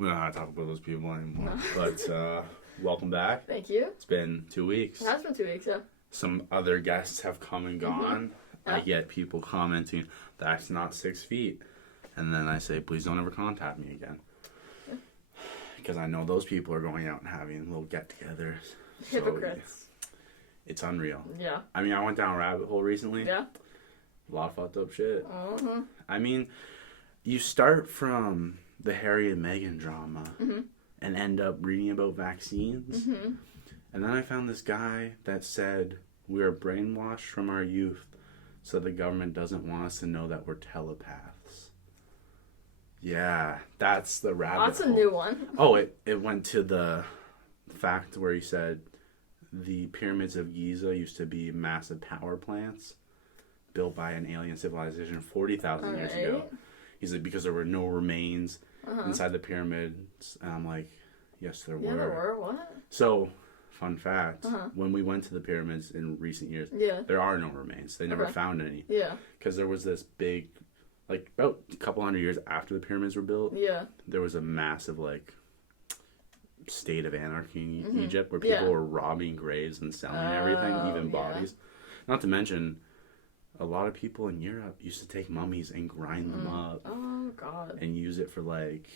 We don't have to talk about those people anymore. No. But welcome back. Thank you. It's been 2 weeks. It has been 2 weeks, yeah. Some other guests have come and gone. Yeah. I get people commenting, that's not 6 feet. And then I say, please don't ever contact me again. Yeah. Because I know those people are going out and having little get-togethers. Hypocrites. So, it's unreal. Yeah. I mean, I went down a rabbit hole recently. Yeah. A lot of fucked up shit. Mm-hmm. I mean, you start from the Harry and Meghan drama and end up reading about vaccines. Mm-hmm. And then I found this guy that said we are brainwashed from our youth so the government doesn't want us to know that we're telepaths. Yeah, that's the rabbit hole. That's a new one. Oh, it went to the fact where he said the pyramids of Giza used to be massive power plants built by an alien civilization 40,000 years ago. He's like, because there were no remains inside the pyramids. And I'm like, yes, there were. Yeah, there were. What? So, fun fact, when we went to the pyramids in recent years, there are no remains. They never found any. Yeah. Because there was this big, like, about a couple hundred years after the pyramids were built, there was a massive, like, state of anarchy in Egypt where people were robbing graves and selling everything, even bodies. Not to mention, a lot of people in Europe used to take mummies and grind them up. Oh, God. And use it for, like,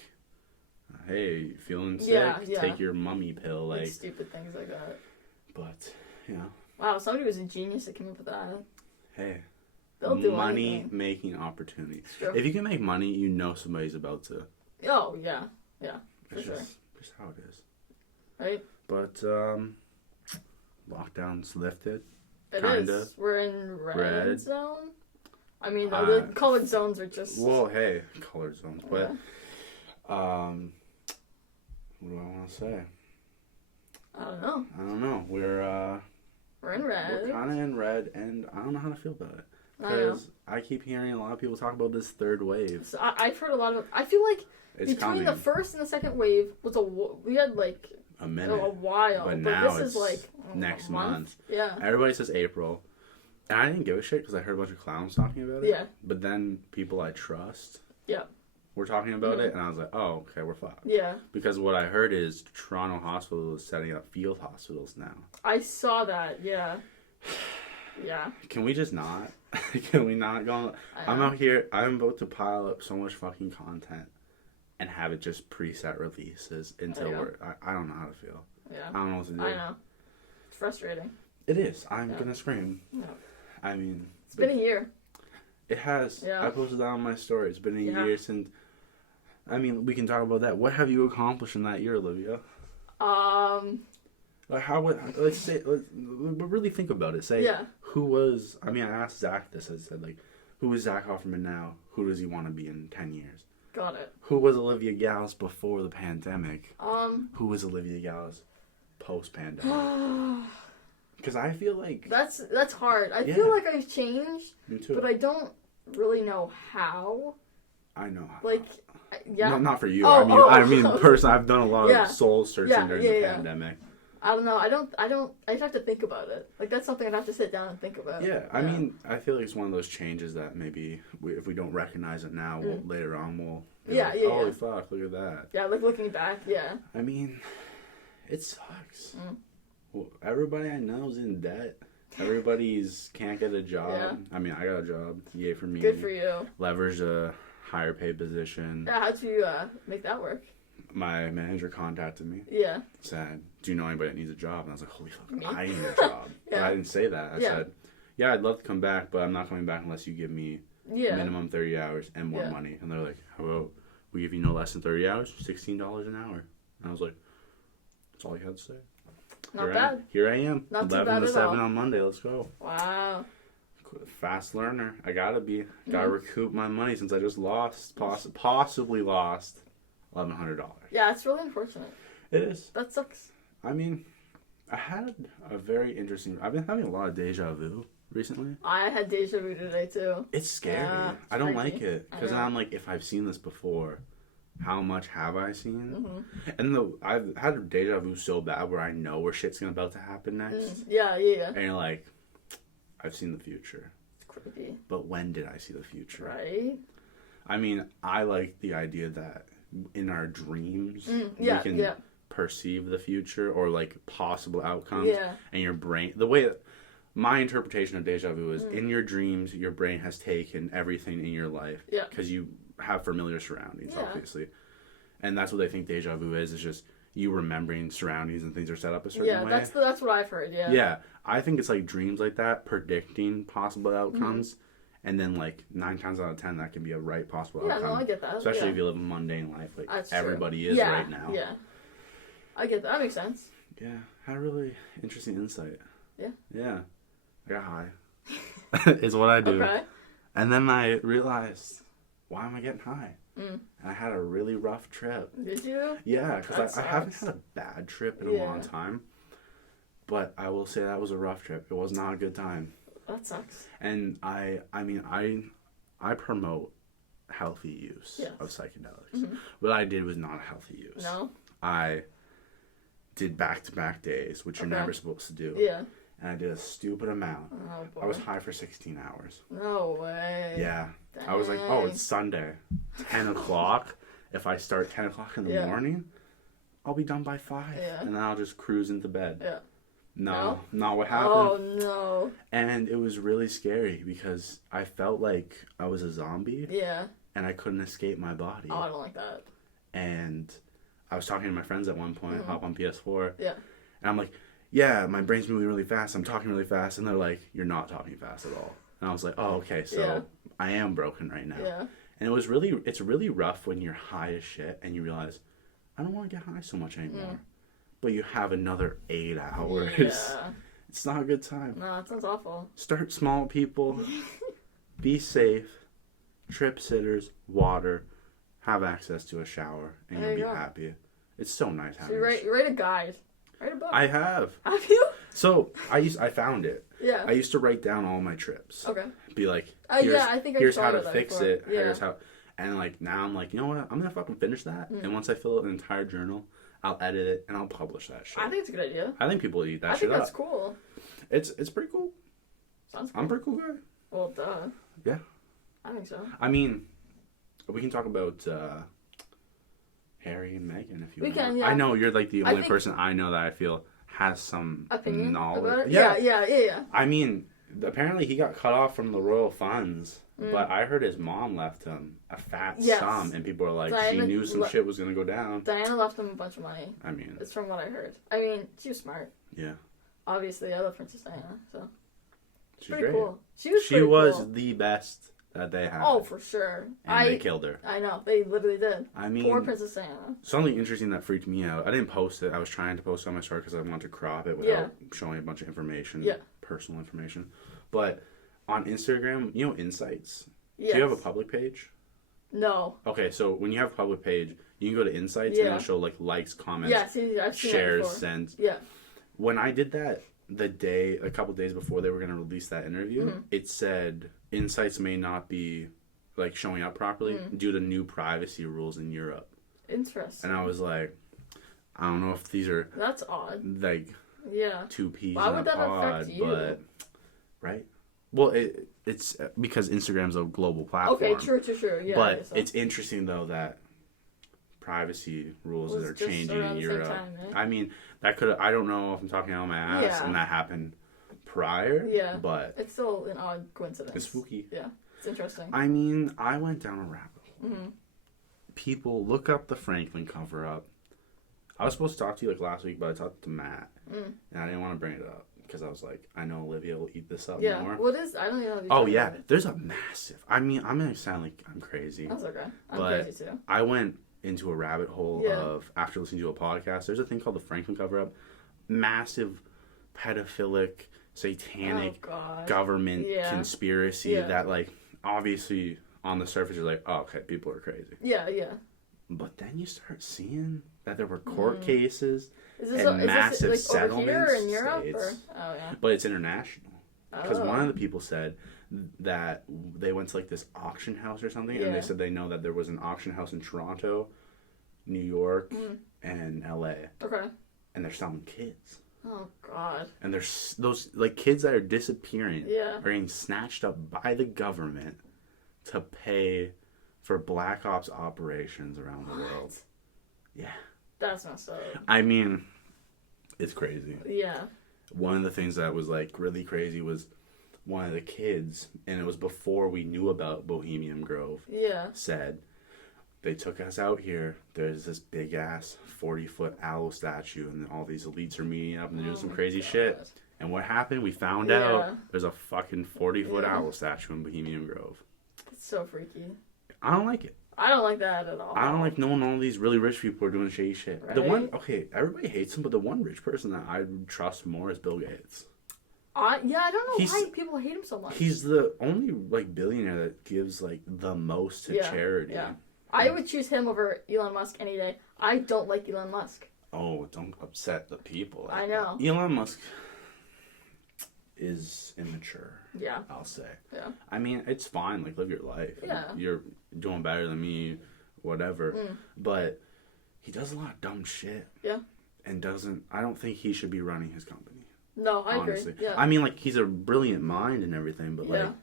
hey, feeling sick? Take your mummy pill. Like stupid things like that. But, you know. Wow, somebody was a genius that came up with that. Hey. They'll do money-making opportunities. If you can make money, you know somebody's about to. Oh, yeah. Yeah, for sure. Just how it is. Right? But, lockdown's lifted. It is. We're in red zone. I mean, the colored zones are just... Well, hey, colored zones. But, what do I want to say? I don't know. We're in red. We're kind of in red, and I don't know how to feel about it. Because I keep hearing a lot of people talk about this third wave. So I've heard a lot of... I feel like between the first and the second wave was we had, like... A minute. A while. But now this is like next month. Yeah. Everybody says April. And I didn't give a shit because I heard a bunch of clowns talking about it. Yeah. But then people I trust were talking about it, and I was like, oh, okay, we're fucked. Yeah. Because what I heard is Toronto Hospital is setting up field hospitals now. I saw that, yeah. Yeah. Can we just not? Can we not go? I'm out here. I'm about to pile up so much fucking content and have it just preset releases until I don't know how to feel. Yeah. I don't know what to do. I know. It's frustrating. It is. I'm gonna scream. Yeah. I mean... It's been a year. It has. Yeah. I posted that on my story. It's been a year since... I mean, we can talk about that. What have you accomplished in that year, Olivia? Let's really think about it. Say, who was... I mean, I asked Zach this. I said, like, who is Zach Offerman now? Who does he want to be in 10 years? Got it. Who was Olivia Galas before the pandemic? Who was Olivia Galas post-pandemic? Because I feel like... That's hard. I feel like I've changed. Me too. But I don't really know how. I know how. Like, yeah. No, not for you. I mean, personally, I've done a lot of soul searching during the pandemic. I don't know. I'd have to think about it. Like, that's something I'd have to sit down and think about. Yeah, I mean, I feel like it's one of those changes that maybe if we don't recognize it now, later on we'll be like, holy fuck, look at that. Yeah, like looking back, I mean, it sucks. Well, everybody I know is in debt. Everybody's can't get a job. Yeah. I mean, I got a job. Yay for me. Good for you. Leveraged a higher paid position. Yeah, how'd you make that work? My manager contacted me. Yeah. Said, do you know anybody that needs a job? And I was like, holy fuck, I need a job. But I didn't say that. I said, yeah, I'd love to come back, but I'm not coming back unless you give me minimum 30 hours and more money. And they're like, how about we give you no less than 30 hours, $16 an hour? And I was like, that's all you had to say. Not bad. Here I am. Not too 11 bad to at 7 all. On Monday. Let's go. Wow. Fast learner. I gotta be. Gotta recoup my money since I just lost, possibly lost $1,100. Yeah, it's really unfortunate. It is. That sucks. I mean, I had a very interesting... I've been having a lot of deja vu recently. I had deja vu today, too. It's scary. Yeah, I don't like it. Because I'm like, if I've seen this before... How much have I seen? And I've had a deja vu so bad where I know where shit's about to happen next. Yeah. And you're like, I've seen the future. It's creepy. But when did I see the future? Right. I mean, I like the idea that in our dreams, we can perceive the future or like possible outcomes. Yeah. And your brain, the way my interpretation of deja vu is in your dreams, your brain has taken everything in your life. Yeah. Because you have familiar surroundings, obviously. And that's what they think deja vu is just you remembering surroundings and things are set up a certain way. Yeah, that's what I've heard, yeah. Yeah, I think it's like dreams like that, predicting possible outcomes, and then like 9 times out of 10, that can be a right possible outcome. Yeah, no, I get that. Especially if you live a mundane life, like that's everybody is right now. Yeah, I get that. That makes sense. Yeah, had a really interesting insight. Yeah. Yeah, I got high. Is what I do. Okay. And then I realized, why am I getting high? And I had a really rough trip. Did you? Yeah, because I haven't had a bad trip in a long time. But I will say that was a rough trip. It was not a good time. That sucks. And I promote healthy use of psychedelics. Mm-hmm. What I did was not a healthy use. No? I did back-to-back days, which you're never supposed to do. Yeah. And I did a stupid amount. Oh, boy. I was high for 16 hours. No way. Yeah. Dang. I was like, oh, it's Sunday. 10 o'clock. If I start 10 o'clock in the morning, I'll be done by 5. Yeah. And then I'll just cruise into bed. Yeah. No, not what happened. Oh, no. And it was really scary because I felt like I was a zombie. Yeah. And I couldn't escape my body. Oh, I don't like that. And I was talking to my friends at one point, hop on PS4. Yeah. And I'm like, yeah, my brain's moving really fast. I'm talking really fast. And they're like, you're not talking fast at all. And I was like, oh, okay, so I am broken right now. Yeah. And it's really rough when you're high as shit and you realize, I don't want to get high so much anymore. But you have another 8 hours. Yeah. It's not a good time. No, it sounds awful. Start small, people. Be safe. Trip sitters, water, have access to a shower, and you'll be happy. It's so nice having. So you write a guide. Write a book. I have. Have you? So I found it. Yeah. I used to write down all my trips. Okay. Be like, here's how to fix it. Yeah. Here's how, and like now I'm like, you know what? I'm gonna fucking finish that. And once I fill out an entire journal, I'll edit it and I'll publish that shit. I think it's a good idea. I think people eat that shit up. I think that's cool. It's pretty cool. Sounds cool. I'm a pretty cool guy. Well, duh. Yeah. I think so. I mean, we can talk about Harry and Meghan if you want. We can, yeah. I know you're like the only person I know that I feel has some opinion knowledge. About it? Yeah. I mean, apparently he got cut off from the royal funds, but I heard his mom left him a fat sum, and people are like, she knew some shit was going to go down. Diana left him a bunch of money. I mean, it's from what I heard. I mean, she was smart. Yeah. Obviously, I love Princess Diana, so. She's pretty great. Cool. She was the best that they had. Oh, for sure. And they killed her. I know. They literally did. I mean, poor Princess Diana. Something interesting that freaked me out. I didn't post it. I was trying to post it on my story because I wanted to crop it without showing a bunch of information, personal information. But on Instagram, you know Insights? Yes. Do you have a public page? No. Okay, so when you have a public page, you can go to Insights and it'll show like likes, comments, shares, sends. Yeah. When I did that, a couple days before they were going to release that interview, it said Insights may not be like showing up properly due to new privacy rules in Europe. Interesting. And I was like, I don't know if these are that's odd. Like two peas Why in would a that pod, affect you? But right? Well, it's because Instagram's a global platform. Okay, true. Yeah. But it's interesting though that privacy rules are changing in Europe. Time, eh? I mean, that could I don't know if I'm talking out of my ass and that happened prior. Yeah. But it's still an odd coincidence. It's spooky. Yeah. It's interesting. I mean, I went down a rabbit hole. Mm-hmm. People look up the Franklin cover up. I was supposed to talk to you like last week, but I talked to Matt. And I didn't want to bring it up because I was like, I know Olivia will eat this up more. Yeah. What is I don't even know. Oh yeah. There's a massive I'm gonna sound like I'm crazy. That's okay. I'm crazy too. I went into a rabbit hole of after listening to a podcast. There's a thing called the Franklin cover-up, massive pedophilic, satanic government conspiracy that like obviously on the surface you're like, oh, okay, people are crazy. Yeah. But then you start seeing that there were court cases and massive settlements. Over here in Europe, or? Oh yeah. But it's international because one of the people said that they went to like this auction house or something, and they said they know that there was an auction house in Toronto, New York, and LA. Okay. And they're selling kids. Oh God. And there's those like kids that are disappearing are getting snatched up by the government to pay for Black Ops operations around the world. Yeah. That's messed up. I mean, it's crazy. Yeah. One of the things that was like really crazy was one of the kids, and it was before we knew about Bohemian Grove. Yeah. Said they took us out here. There's this big ass 40-foot owl statue, and all these elites are meeting up and they're doing some crazy shit. And what happened? We found out there's a fucking 40-foot owl statue in Bohemian Grove. It's so freaky. I don't like it. I don't like that at all. I don't like knowing all these really rich people are doing shady shit. Right? Everybody hates him, but the one rich person that I trust more is Bill Gates. I don't know why people hate him so much. He's the only billionaire that gives the most to charity. Yeah. I would choose him over Elon Musk any day. I don't like Elon Musk. Oh, don't upset the people. I know. Elon Musk is immature. Yeah. I'll say. Yeah. I mean, it's fine. Live your life. Yeah. You're doing better than me, whatever. But he does a lot of dumb shit. Yeah. And I don't think he should be running his company. No, I agree. Yeah. I mean, he's a brilliant mind and everything, but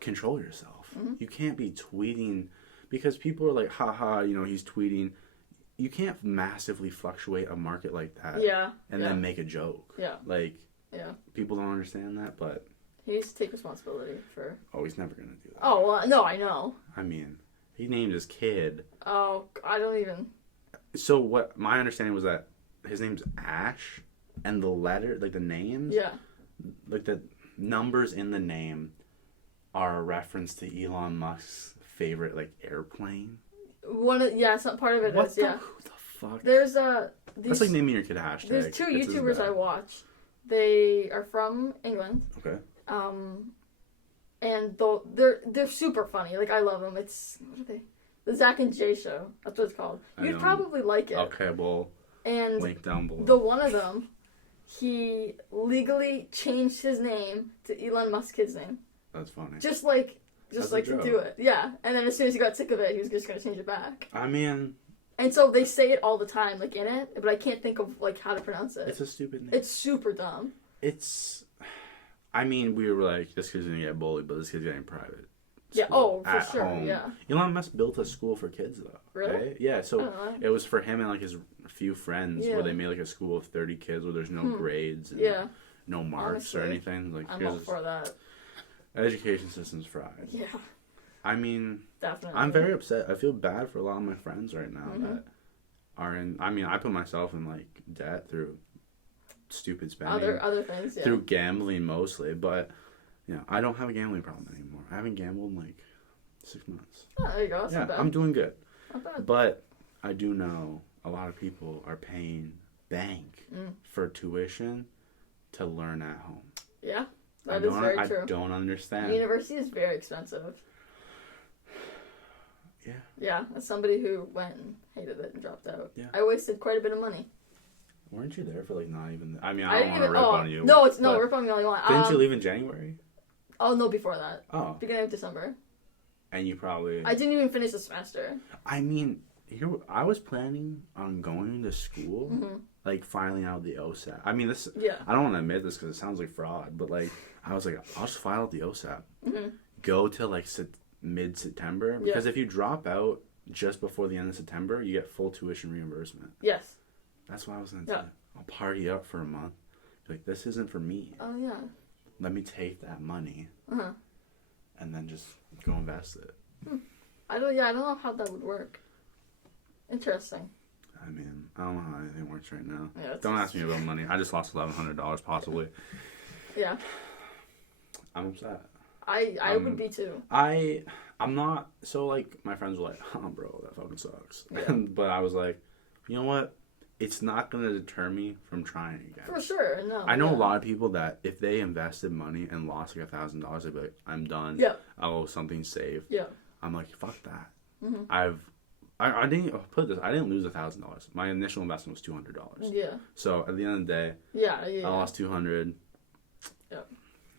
control yourself. You can't be tweeting because people are like, haha, he's tweeting. You can't massively fluctuate a market like that. Yeah. And then make a joke. Yeah. People don't understand that, but he needs to take responsibility for. Oh, he's never gonna do that. Oh well, no, I know. I mean, he named his kid. Oh, I don't even. So what? My understanding was that his name's Ash, and the letter, the names. Yeah. The numbers in the name are a reference to Elon Musk's favorite airplane. Some part of it is. Yeah. Who the fuck? There's That's like naming your kid hashtag. There's two YouTubers I watch. They are from England. Okay. And they're super funny. I love them. What are they? The Zach and Jay Show. That's what it's called. You'd probably like it. Okay, well. And link down below. The one of them, he legally changed his name to Elon Musk's kid's name. That's funny. Just to do it. Yeah. And then as soon as he got sick of it, he was just gonna change it back. I mean. And so they say it all the time, in it, but I can't think of how to pronounce it. It's a stupid name. It's super dumb. I mean, we were like, this kid's gonna get bullied, but this kid's getting private. Yeah. Oh, for sure. Home. Yeah. Elon Musk built a school for kids, though. Really? Right? Yeah. So it was for him and his few friends, where they made a school of 30 kids where there's no grades and no marks or anything. I'm all for that. Education system's fried. Yeah. I mean, definitely. I'm very upset. I feel bad for a lot of my friends right now that are in. I mean, I put myself in debt through stupid spending. Other things, through gambling mostly, but I don't have a gambling problem anymore. I haven't gambled in 6 months. Oh, there you go. That's not bad. I'm doing good. Not bad. But I do know a lot of people are paying bank for tuition to learn at home. Yeah, that is very true. I don't understand. University is very expensive. Yeah. Yeah, as somebody who went and hated it and dropped out. Yeah. I wasted quite a bit of money. Weren't you there for not even? I mean, I don't want to rip on you. No, rip on me all you want. Didn't you leave in January? Oh no, before that. Oh. Beginning of December. And you probably. I didn't even finish the semester. I mean, I was planning on going to school, filing out the OSAT. I mean, this. Yeah. I don't want to admit this because it sounds like fraud, but I was like, I'll just file out the OSAT. Go till mid-September because if you drop out just before the end of September, you get full tuition reimbursement. Yes. That's what I was gonna do. I'll party up for a month. This isn't for me. Oh yeah. Let me take that money. And then just go invest it. I don't know how that would work. Interesting. I mean, I don't know how anything works right now. Yeah, don't ask me about money. I just lost $1,100 possibly. Yeah. I'm upset. I would be too. I'm not, so my friends were like, oh bro, that fucking sucks. Yeah. But I was like, you know what? It's not going to deter me from trying again. For sure, no. I know a lot of people that if they invested money and lost $1,000, they'd be like, I'm done. Yeah. I'll owe something safe. Yeah. I'm like, fuck that. I didn't put this. I didn't lose $1,000. My initial investment was $200. Yeah. So at the end of the day, I lost $200. Yeah.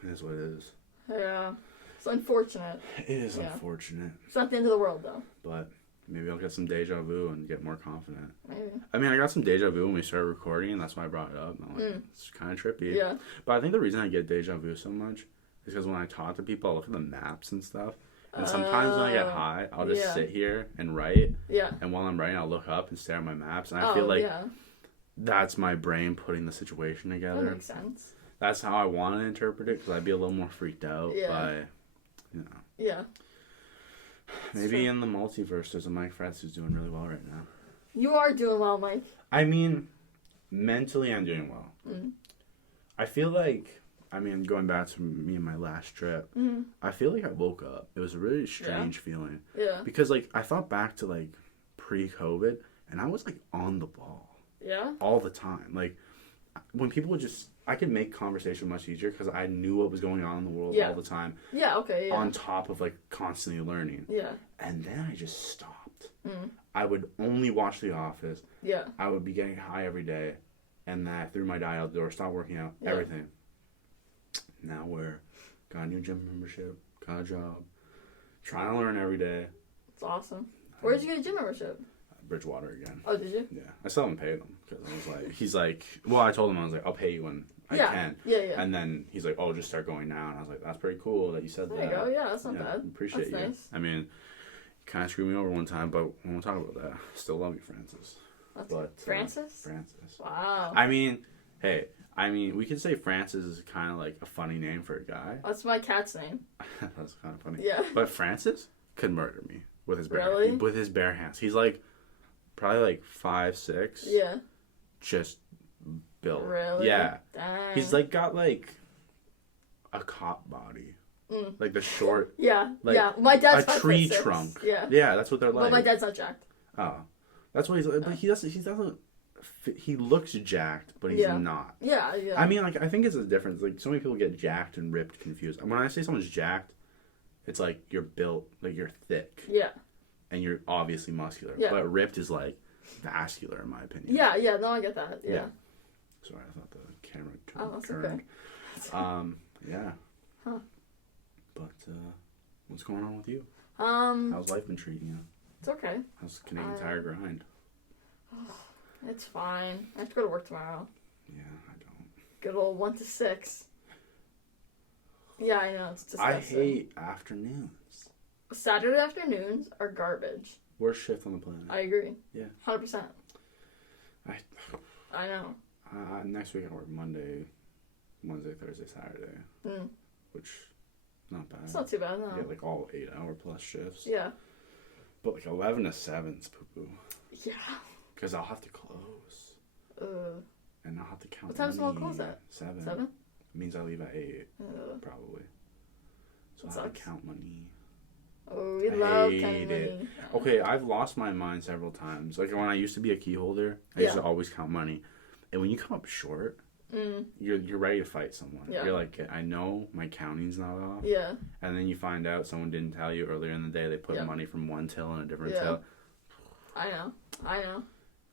It is what it is. Yeah. It's unfortunate. It is unfortunate. It's not the end of the world, though. But maybe I'll get some deja vu and get more confident. Maybe. I mean, I got some deja vu when we started recording, and that's why I brought it up. I'm like, it's kind of trippy. Yeah. But I think the reason I get deja vu so much is because when I talk to people, I look at the maps and stuff, And sometimes when I get high, I'll just sit here and write. Yeah. And while I'm writing, I'll look up and stare at my maps. And I feel like that's my brain putting the situation together. That makes sense. That's how I want to interpret it, because I'd be a little more freaked out by, Yeah. Maybe in the multiverse, there's a Mike Fretz who's doing really well right now. You are doing well, Mike. I mean, mentally, I'm doing well. Mm. I feel like, going back to me and my last trip, I feel like I woke up. It was a really strange feeling. Yeah. Because, I thought back to, pre-COVID, and I was, on the ball. Yeah? All the time. When people would just... I could make conversation much easier because I knew what was going on in the world all the time. Yeah, okay, yeah. On top of, constantly learning. Yeah. And then I just stopped. Mm. I would only watch The Office. Yeah. I would be getting high every day. And then I threw my diet out the door, stopped working out, everything. Now got a new gym membership, got a job, trying to learn every day. It's awesome. Where did you get a gym membership? Bridgewater again. Oh, did you? Yeah. I still haven't paid him because I was I told him, I was like, I'll pay you when I can. Yeah, yeah. And then he's like, oh, just start going now. And I was like, that's pretty cool that you said that. There you go. Yeah, that's not bad. Appreciate you. Nice. You kind of screwed me over one time, but we won't talk about that. Still love you, Francis. Francis? Francis. Wow. Hey, we could say Francis is kind of like a funny name for a guy. That's my cat's name. That's kind of funny. Yeah. But Francis could murder me with his bare hands. He's probably 5'6". Yeah. Just built. Really? Yeah. Dang. He's got a cop body. Mm. The short. Yeah. My dad's a tree trunk. Yeah. Yeah, that's what they're like. But my dad's not jacked. Oh. That's what he's like. But he doesn't. He looks jacked, but he's not. Yeah, yeah. I think it's a difference. So many people get jacked and ripped confused. When I say someone's jacked, it's you're built, you're thick. Yeah. And you're obviously muscular. Yeah. But ripped is vascular, in my opinion. Yeah, yeah. No, I get that. Yeah. Sorry, I thought the camera turned. Oh, that's okay. Yeah. Huh. But what's going on with you? How's life been treating you? It's okay. How's the Canadian Tire grind? It's fine. I have to go to work tomorrow. Yeah, I don't. Good old 1 to 6. Yeah, I know. It's disgusting. I hate afternoons. Saturday afternoons are garbage. Worst shift on the planet. I agree. Yeah. 100%. I know. Next week I work Monday, Wednesday, Thursday, Saturday. Mm. Which, not bad. It's not too bad, no. Yeah, all 8-hour plus shifts. Yeah. But 11 to 7's poo-poo. Yeah. Because I'll have to close. And I'll have to count. What time does it close at? 7. 7? It means I leave at 8. Probably. So I have to count money. Oh, we love counting money. Okay, I've lost my mind several times. When I used to be a key holder, I used to always count money. And when you come up short, you're ready to fight someone. Yeah. You're I know my counting's not off. Yeah. And then you find out someone didn't tell you earlier in the day they put money from one till in a different till. I know.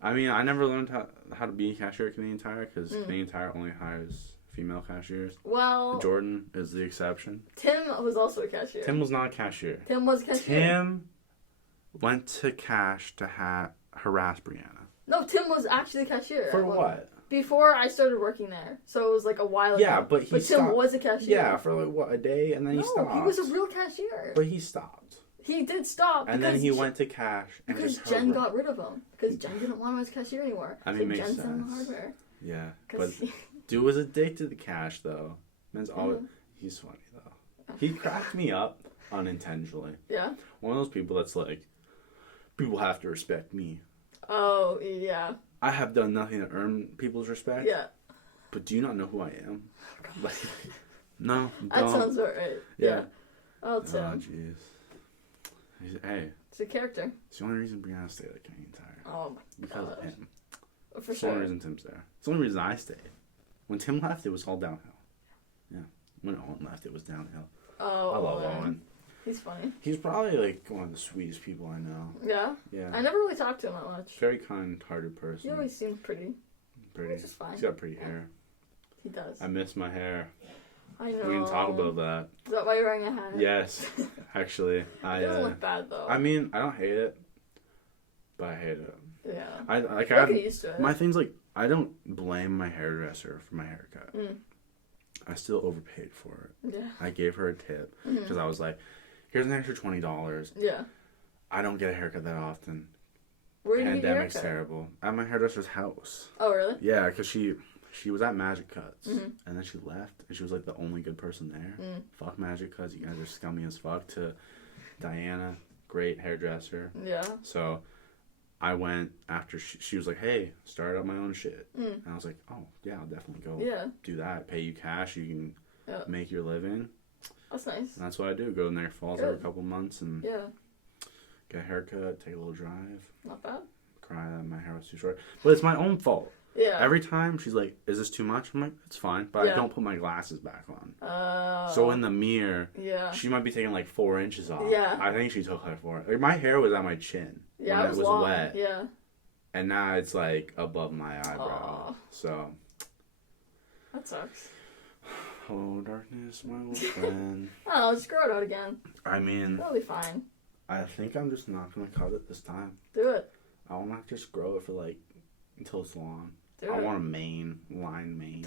I never learned how to be a cashier at Canadian Tire because Canadian Tire only hires female cashiers. Well, Jordan is the exception. Tim was also a cashier. Tim was not a cashier. Tim was a cashier. Tim went to cash to harass Brianna. No, Tim was actually a cashier. For what? Before I started working there. So it was a while ago. Yeah, but Tim was a cashier. Yeah, for a day, and then he stopped. No, he was a real cashier. But he stopped. He did stop. And then he went to cash. And because Jen got rid of him. Because Jen didn't want him as cashier anymore. Makes Jen sense. sent him hardware. Yeah. But dude was addicted to cash, though. Man's always... He's funny, though. He cracked me up unintentionally. Yeah? One of those people that's people have to respect me. Oh, yeah. I have done nothing to earn people's respect. Yeah. But do you not know who I am? No, that sounds about right. Yeah. Oh, Tim. Oh, jeez. Hey. It's a character. It's the only reason Brianna stayed at Canadian Tire. Oh, my Because of him. For it's the only reason Tim's there. It's the only reason I stayed. When Tim left, it was all downhill. Yeah. When Owen left, it was downhill. Oh, I love Owen. He's funny. He's probably one of the sweetest people I know. Yeah? Yeah. I never really talked to him that much. Very kind-hearted person. He always seemed pretty. Which is fine. He's got pretty hair. He does. I miss my hair. I know. We didn't talk about that. Is that why you're wearing a hat? Yes, actually. It doesn't look bad though. I don't hate it, but I hate it. Yeah. I get used to it. My thing's I don't blame my hairdresser for my haircut. I still overpaid for it. Yeah. I gave her a tip because I was like, here's an extra $20. Yeah. I don't get a haircut that often. Where do you get your haircut? Pandemic's terrible. At my hairdresser's house. Oh, really? Yeah, because she was at Magic Cuts, and then she left, and she was like the only good person there. Fuck Magic Cuts, you guys are scummy as fuck. To Diana, great hairdresser. Yeah. So I went after she was like, hey, start up my own shit. And I was like, oh, yeah, I'll definitely go do that. Pay you cash, you can make your living. That's nice. And that's what I do. Go in there falls every couple months and get a haircut, take a little drive. Not bad. Cry that my hair was too short. But it's my own fault. Yeah. Every time she's like, is this too much? I'm like, it's fine. But I don't put my glasses back on. So in the mirror, she might be taking like 4 inches off. Yeah. I think she took like 4. Like, my hair was at my chin. Yeah, when it was long. wet. Yeah. And now it's like above my eyebrow. So. That sucks. Hello, darkness, my old friend. Oh, just grow it out again. I mean. That'll be fine. I think I'm just not going to cut it this time. Do it. I want to just grow it for like until it's long. Do I it. want a line mane.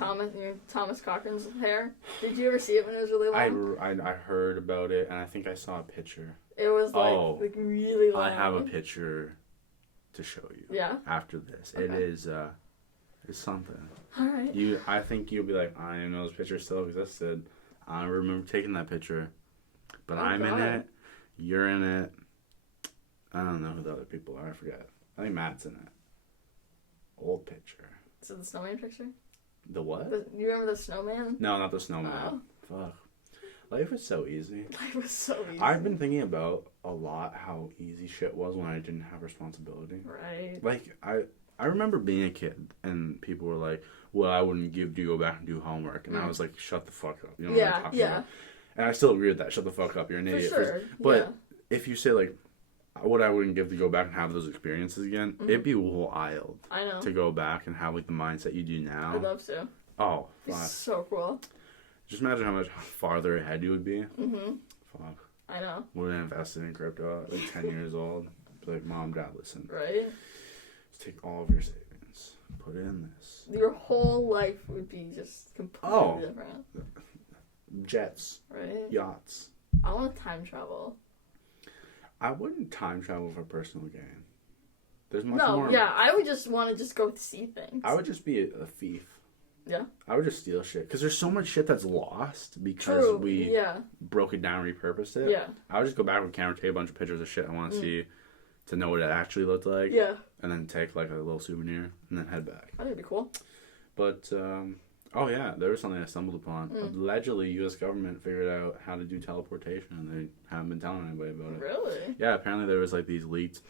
Thomas Cochran's hair. Did you ever see it when it was really long? I heard about it, and I think I saw a picture. It was like really long. I have a picture to show you. Yeah. After this, okay. It is it's something. All right. I think you'll be like, I didn't know this picture still existed. I remember taking that picture, but I'm in it. You're in it. I don't know who the other people are. I forget. I think Matt's in it. Old picture. Is it the snowman picture? The what? You remember the snowman? No, not the snowman. Oh. Fuck. Life was so easy. Life was so easy. I've been thinking about a lot how easy shit was when I didn't have responsibility. Right. Like, I remember being a kid and people were like, well, I wouldn't give you go back and do homework. And I was like, shut the fuck up. You know what I'm talking about? And I still agree with that. Shut the fuck up. You're an idiot. For sure. But if you say, like, what I wouldn't give to go back and have those experiences again, it'd be wild. I know. To go back and have, like, the mindset you do now. I'd love to. Oh, fuck. It's so cool. Just imagine how much farther ahead you would be. Mm-hmm. Fuck. I know. Would have invested in crypto at, like, 10 years old. Be like, Mom, Dad, listen. Right? Just take all of your savings. Put it in this. Your whole life would be just completely different. Jets. Right? Yachts. I want to time travel. I wouldn't time travel for personal gain. There's much more. Yeah, I would just want to go see things. I would just be a thief. Yeah. I would just steal shit. Because there's so much shit that's lost because we broke it down and repurposed it. Yeah. I would just go back with camera, take a bunch of pictures of shit I want to see to know what it actually looked like. Yeah. And then take like a little souvenir and then head back. That'd be cool. But, there was something I stumbled upon. Allegedly, U.S. government figured out how to do teleportation and they haven't been telling anybody about it. Really? Yeah, apparently there was like these leaked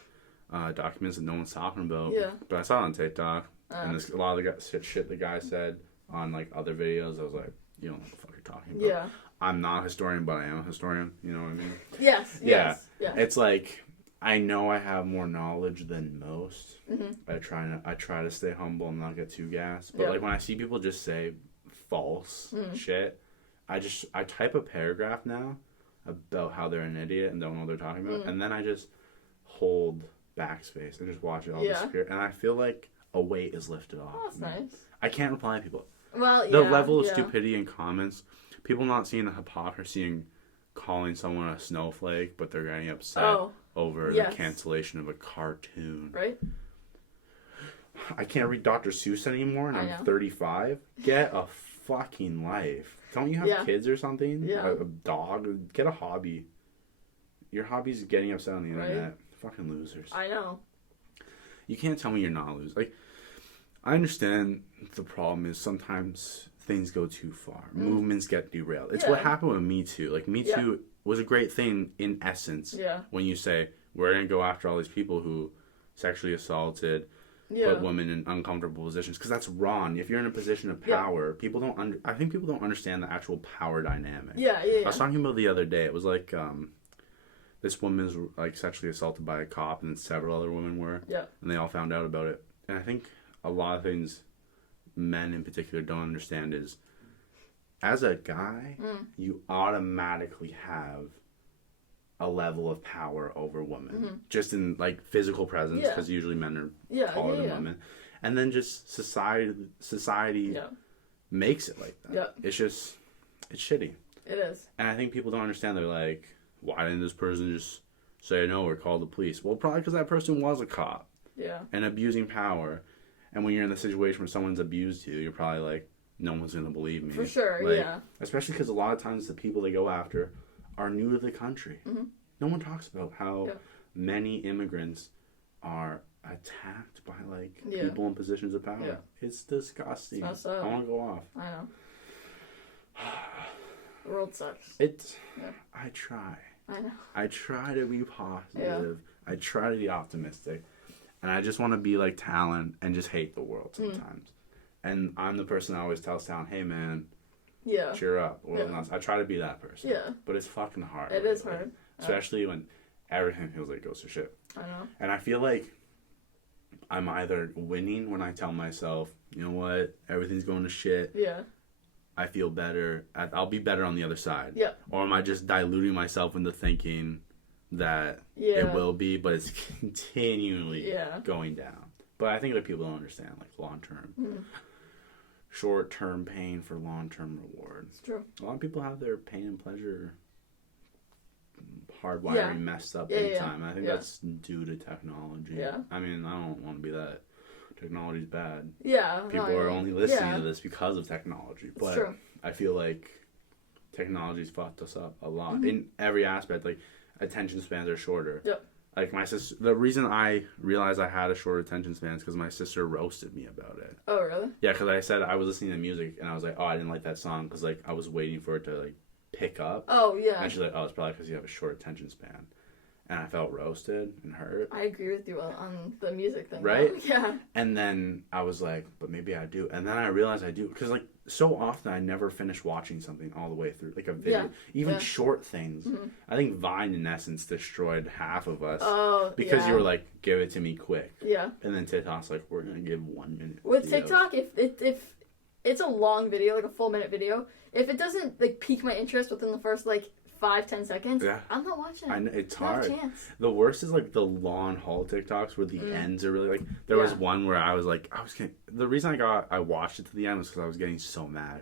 documents that no one's talking about. Yeah. But I saw it on TikTok. And a lot of the shit the guy said on like other videos, I was like, you don't know what the fuck you're talking about. Yeah. I'm not a historian, but I am a historian. You know what I mean? Yes. Yeah. Yeah. It's like, I know I have more knowledge than most. Mm-hmm. I try to stay humble and not get too gassed. But like when I see people just say false shit, I type a paragraph now about how they're an idiot and don't know what they're talking about, and then I just hold backspace and just watch it all disappear, and I feel like a weight is lifted off. Oh, that's nice. I can't reply to people. Well, the level of stupidity in comments, people not seeing the hypocrisy in calling someone a snowflake, but they're getting upset over the cancellation of a cartoon. Right. I can't read Dr. Seuss anymore, and I'm 35. Get a fucking life. Don't you have kids or something? Yeah. A dog? Get a hobby. Your hobby's getting upset on the internet. Fucking losers. I know. You can't tell me you're not a loser. Like, I understand the problem is sometimes things go too far. Movements get derailed. It's what happened with Me Too. Like, Me Too was a great thing in essence. Yeah. When you say, we're going to go after all these people who sexually assaulted, put women in uncomfortable positions. Because that's wrong. If you're in a position of power, I think people don't understand the actual power dynamic. Yeah. I was talking about the other day. It was like, this woman was like sexually assaulted by a cop, and several other women were. Yeah. And they all found out about it. And I think a lot of things men in particular don't understand is, as a guy, you automatically have a level of power over women. Just in like physical presence, because usually men are taller than women. And then just society makes it like that. Yeah. It's shitty. It is. And I think people don't understand. They're like, why didn't this person just say no or call the police? Well, probably because that person was a cop. Yeah. And abusing power. And when you're in the situation where someone's abused you, you're probably like, no one's going to believe me. For sure, like, yeah. Especially because a lot of times the people they go after are new to the country. Mm-hmm. No one talks about how many immigrants are attacked by, like, people in positions of power. Yeah. It's disgusting. I want to go off. I know. The world sucks. I try. I know. I try to be positive. Yeah. I try to be optimistic. And I just want to be like Talon and just hate the world sometimes. And I'm the person that always tells Talon, hey, man, cheer up. Or I try to be that person. Yeah. But it's fucking hard. It is hard. Especially when everything feels like it goes to shit. I know. And I feel like I'm either winning when I tell myself, you know what, everything's going to shit. Yeah. I feel better. I'll be better on the other side. Yeah. Or am I just diluting myself into thinking that it will be, but it's continually going down. But I think that people don't understand, like, long-term. Short-term pain for long-term reward. It's true. A lot of people have their pain and pleasure hardwiring messed up big time. I think that's due to technology. Yeah. I mean, I don't want to be that. Technology's bad. Yeah. People are only listening to this because of technology. But it's true. I feel like technology's fucked us up a lot. In every aspect. Like, attention spans are shorter. Yep. Like, my sister, the reason I realized I had a short attention span is because my sister roasted me about it. Oh, really? Yeah, because I said I was listening to music and I was like, oh, I didn't like that song because, like, I was waiting for it to, like, pick up. Oh, yeah. And she's like, oh, it's probably because you have a short attention span. And I felt roasted and hurt. I agree with you on the music thing. Right? Though. Yeah. And then I was like, but maybe I do. And then I realized I do. Because, like, so often I never finish watching something all the way through. Like a video. Yeah. Even short things. Mm-hmm. I think Vine, in essence, destroyed half of us. Oh, because you were like, give it to me quick. Yeah. And then TikTok's like, we're going to give 1 minute With videos. TikTok, if it's a long video, like a full minute video, if it doesn't, like, pique my interest within the first, like, 5-10 seconds. Yeah. I'm not watching it. I know, it's hard. The worst is like the long haul TikToks where the ends are really like. There was one where I was like, the reason I watched it to the end was because I was getting so mad.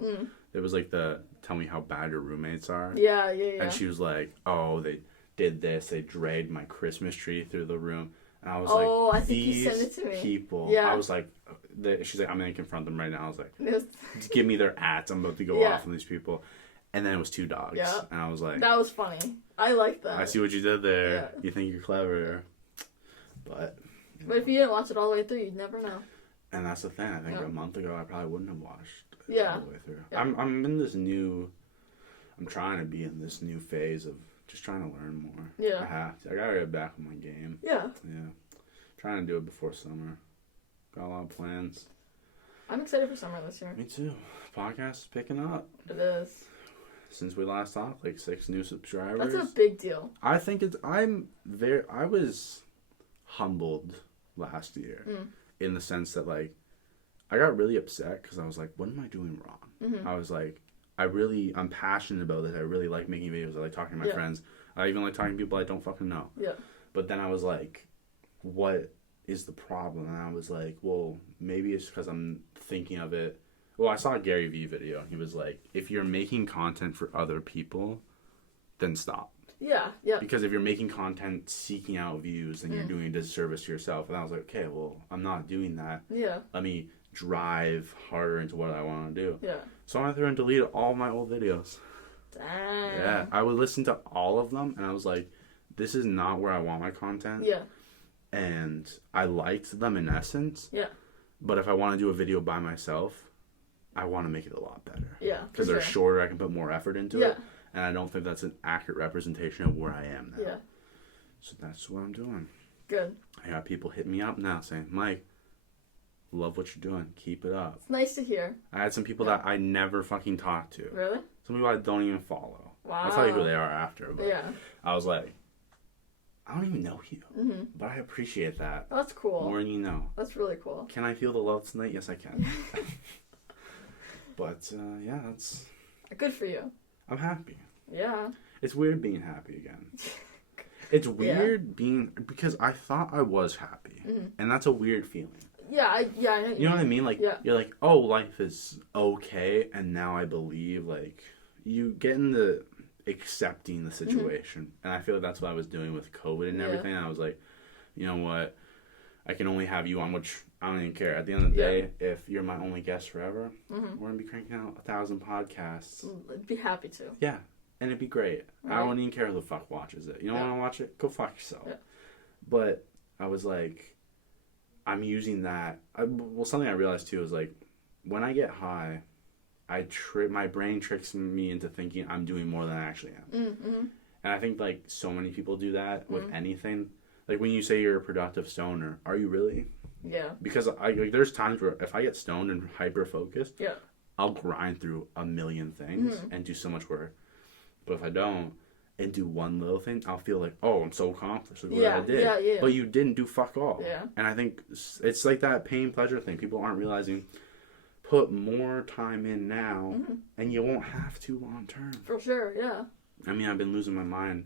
There was like the tell me how bad your roommates are. Yeah. And she was like, oh, they did this. They dragged my Christmas tree through the room. And I was like, I think you sent it to me. People. Yeah. I was like, she's like, I'm going to confront them right now. I was like, give me their ads. I'm about to go off on these people. And then it was 2 dogs. Yeah. And I was like... That was funny. I like that. I see what you did there. Yeah. You think you're clever. But... But if you didn't watch it all the way through, you'd never know. And that's the thing. I think a month ago, I probably wouldn't have watched it all the way through. Yeah. I'm in this new... I'm trying to be in this new phase of just trying to learn more. Yeah. I have to. I gotta get back on my game. Yeah. Yeah. Trying to do it before summer. Got a lot of plans. I'm excited for summer this year. Me too. Podcast is picking up. It is. Since we last talked, like 6 new subscribers. That's a big deal. I think I was humbled last year in the sense that, like, I got really upset because I was like, what am I doing wrong? Mm-hmm. I was like, I'm passionate about this. I really like making videos. I like talking to my friends. I even like talking to people I don't fucking know. Yeah. But then I was like, what is the problem? And I was like, well, maybe it's because I'm thinking of it. Well, I saw a Gary Vee video. He was like, if you're making content for other people, then stop. Yeah. Because if you're making content seeking out views, then you're doing a disservice to yourself. And I was like, okay, well, I'm not doing that. Yeah. Let me drive harder into what I want to do. Yeah. So I went through and deleted all my old videos. Damn. Yeah. I would listen to all of them, and I was like, this is not where I want my content. Yeah. And I liked them in essence. Yeah. But if I want to do a video by myself, I want to make it a lot better. Yeah. Because they're shorter, I can put more effort into it. And I don't think that's an accurate representation of where I am now. Yeah. So that's what I'm doing. Good. I got people hitting me up now saying, Mike, love what you're doing. Keep it up. It's nice to hear. I had some people that I never fucking talked to. Really? Some people I don't even follow. Wow. I'll tell you who they are after. But I was like, I don't even know you. Mm-hmm. But I appreciate that. Oh, that's cool. More than you know. That's really cool. Can I feel the love tonight? Yes, I can. But, that's... Good for you. I'm happy. Yeah. It's weird being happy again. It's weird being... Because I thought I was happy. Mm-hmm. And that's a weird feeling. Yeah, I know. You know what I mean? Like, you're like, oh, life is okay, and now I believe, like... You get in the... accepting the situation. And I feel like that's what I was doing with COVID and everything. I was like, you know what? I can only have you on, which I don't even care. At the end of the day, if you're my only guest forever, we're going to be cranking out 1,000 podcasts. I'd be happy to. Yeah. And it'd be great. Right. I don't even care who the fuck watches it. You don't want to watch it? Go fuck yourself. Yeah. But I was like, I'm using that. Something I realized too is like, when I get high, my brain tricks me into thinking I'm doing more than I actually am. Mm-hmm. And I think like so many people do that with anything. Like when you say you're a productive stoner, are you really? Yeah. Because there's times where if I get stoned and hyper focused, I'll grind through a million things and do so much work. But if I don't and do one little thing, I'll feel like, oh, I'm so accomplished with what I did. Yeah. But you didn't do fuck all. Yeah. And I think it's like that pain pleasure thing. People aren't realizing. Put more time in now, and you won't have to long term. For sure, yeah. I mean, I've been losing my mind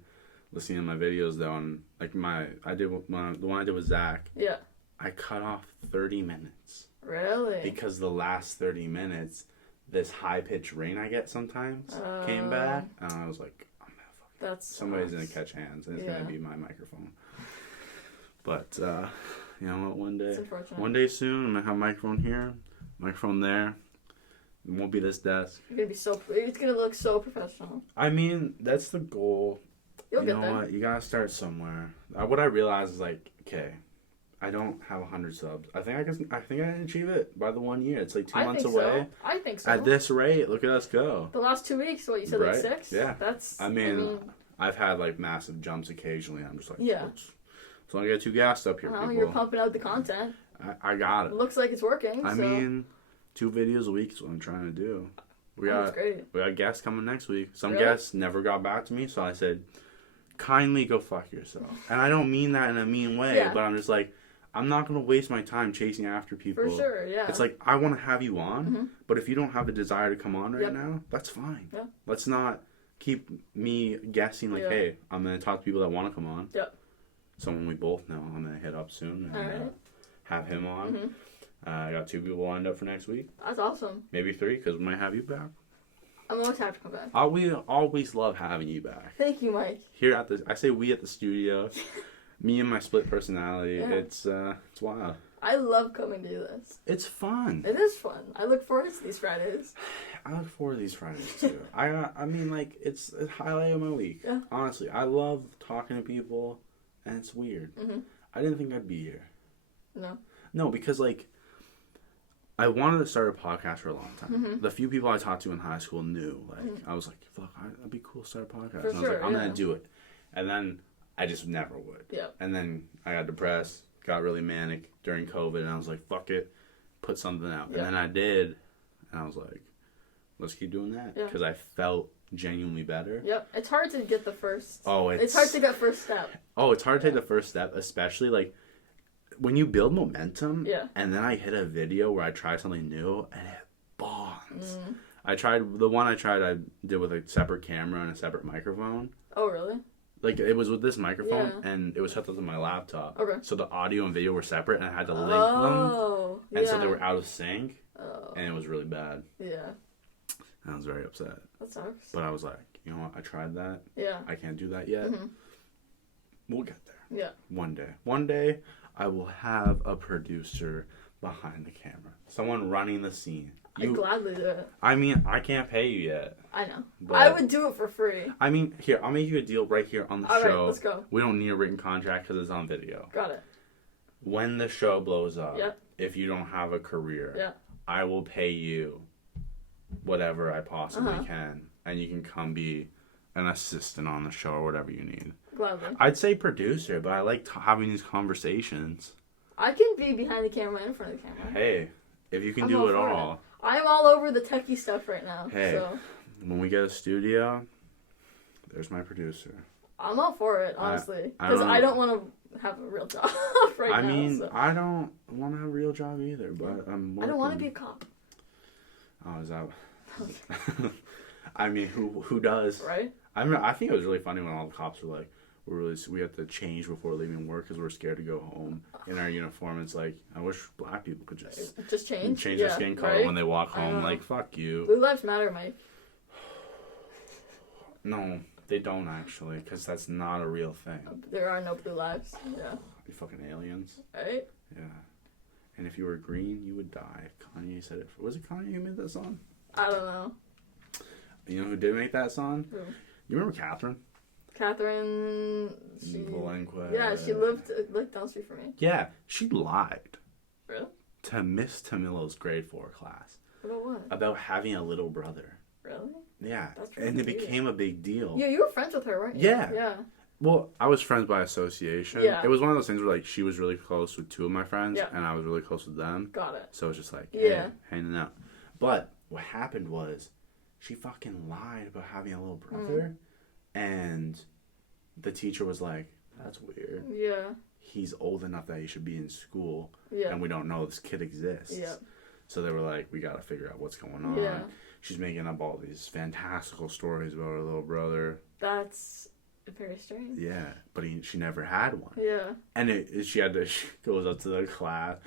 listening to my videos though, and like the one I did with Zach. Yeah. I cut off 30 minutes. Really? Because the last 30 minutes, this high pitched rain I get sometimes came back, and I was like, oh man, fuck. Somebody's gonna catch hands, and it's gonna be my microphone. But you know what? One day soon, I'm gonna have a microphone here. Microphone there. It won't be this desk. It's gonna look so professional. I mean, that's the goal. You'll get there. You know what? You gotta start somewhere. What I realized is like, okay, I don't have 100 subs. I think I can achieve it by the 1 year. It's like 2 months away. I think so. At this rate, look at us go. The last 2 weeks, what you said, like 6? Yeah. I mean, I've had like massive jumps occasionally. I'm just like, so I get too gassed up here. People. You're pumping out the content. I got it. Looks like it's working. I mean, 2 videos a week is what I'm trying to do. We got guests coming next week. Some guests never got back to me, so I said, kindly go fuck yourself. And I don't mean that in a mean way, but I'm just like, I'm not going to waste my time chasing after people. For sure, yeah. It's like, I want to have you on, but if you don't have the desire to come on right now, that's fine. Yeah. Let's not keep me guessing like, hey, I'm going to talk to people that want to come on. Yep. Someone we both know I'm going to hit up soon. And, have him on. I got 2 people lined up for next week. That's awesome. Maybe 3, because we might have you back. I'm always happy to come back. We always love having you back. Thank you, Mike. Here I say we at the studio. Me and my split personality. Yeah. It's wild. I love coming to this. It's fun. It is fun. I look forward to these Fridays. I look forward to these Fridays too. I mean, like it's a highlight of my week. Yeah. Honestly, I love talking to people, and it's weird. I didn't think I'd be here. No, because like I wanted to start a podcast for a long time. The few people I talked to in high school knew. Like I was like, "Fuck, that'd be cool to start a podcast." And I was like, "I'm gonna do it," and then I just never would. Yeah. And then I got depressed, got really manic during COVID, and I was like, "Fuck it, put something out." And then I did, and I was like, "Let's keep doing that," because I felt genuinely better. Yep. It's hard to get the first. It's hard to get first step. It's hard to take the first step, especially like. When you build momentum, and then I hit a video where I try something new, and it bombs. I did with a separate camera and a separate microphone. Oh, really? Like, it was with this microphone, and it was hooked up to my laptop. Okay. So the audio and video were separate, and I had to link them. And so they were out of sync, and it was really bad. Yeah. And I was very upset. That sucks. But I was like, you know what? I tried that. Yeah. I can't do that yet. We'll get there. Yeah. One day, I will have a producer behind the camera. Someone running the scene. I'd gladly do it. I mean, I can't pay you yet. I know. I would do it for free. I mean, here, I'll make you a deal right here on the show. All right, let's go. We don't need a written contract because it's on video. Got it. When the show blows up, if you don't have a career, I will pay you whatever I possibly can. And you can come be an assistant on the show or whatever you need. Gladly. I'd say producer, but I like having these conversations. I can be behind the camera and in front of the camera. Hey, if you can do it all. I'm all over the techie stuff right now. Hey, when we get a studio, there's my producer. I'm all for it, honestly. Because I don't want to have a real job right now. I mean, I don't want to have a real job either, but I'm working. I don't want to be a cop. Oh, is that... I mean, who does? Right? I think it was really funny when all the cops were like, we have to change before leaving work because we're scared to go home in our uniform. It's like, I wish black people could just change their skin color when they walk home. Like, fuck you. Blue lives matter, Mike. No, they don't actually, because that's not a real thing. There are no blue lives. Yeah. You fucking aliens. Right? Yeah. And if you were green, you would die. Kanye said it. Was it Kanye who made that song? I don't know. You know who did make that song? Who? You remember Catherine? Catherine. Valenquez. Yeah, she lived like down the street from me. Yeah, she lied. Really? To Miss Tamilo's grade 4 class. About what? About having a little brother. Really? Yeah. That's really and it weird. became a big deal. Yeah, you were friends with her, weren't you? Yeah. Yeah. Well, I was friends by association. Yeah. It was one of those things where, like, she was really close with 2 of my friends, yeah. and I was really close with them. Got it. So it was just like, hey, yeah. hanging out. But what happened was, she fucking lied about having a little brother, and the teacher was like, that's weird. Yeah. He's old enough that he should be in school, yeah. and we don't know this kid exists. Yeah. So they were like, we gotta figure out what's going on. Yeah. She's making up all these fantastical stories about her little brother. That's very strange. Yeah, but she never had one. Yeah. And she goes up to the class.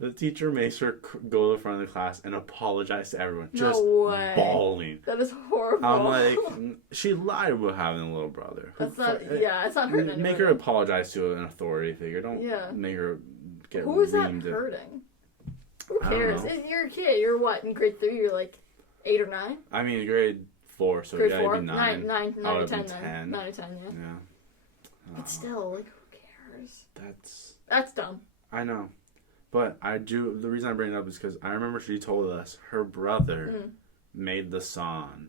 The teacher makes her go to the front of the class and apologize to everyone. Just bawling. That is horrible. I'm like, she lied about having a little brother. That's not, it's not hurting anyone. Make her apologize to an authority figure. Don't make her get Who is that hurting? Who cares? You're a kid. You're what, in grade 3? You're like 8 or 9? I mean, grade 4, so grade yeah, 4? It'd be 9. 9 to 10 then. 10. 9 to 10, yeah. Yeah. But still, like, who cares? That's dumb. I know. But the reason I bring it up is because I remember she told us her brother made the song.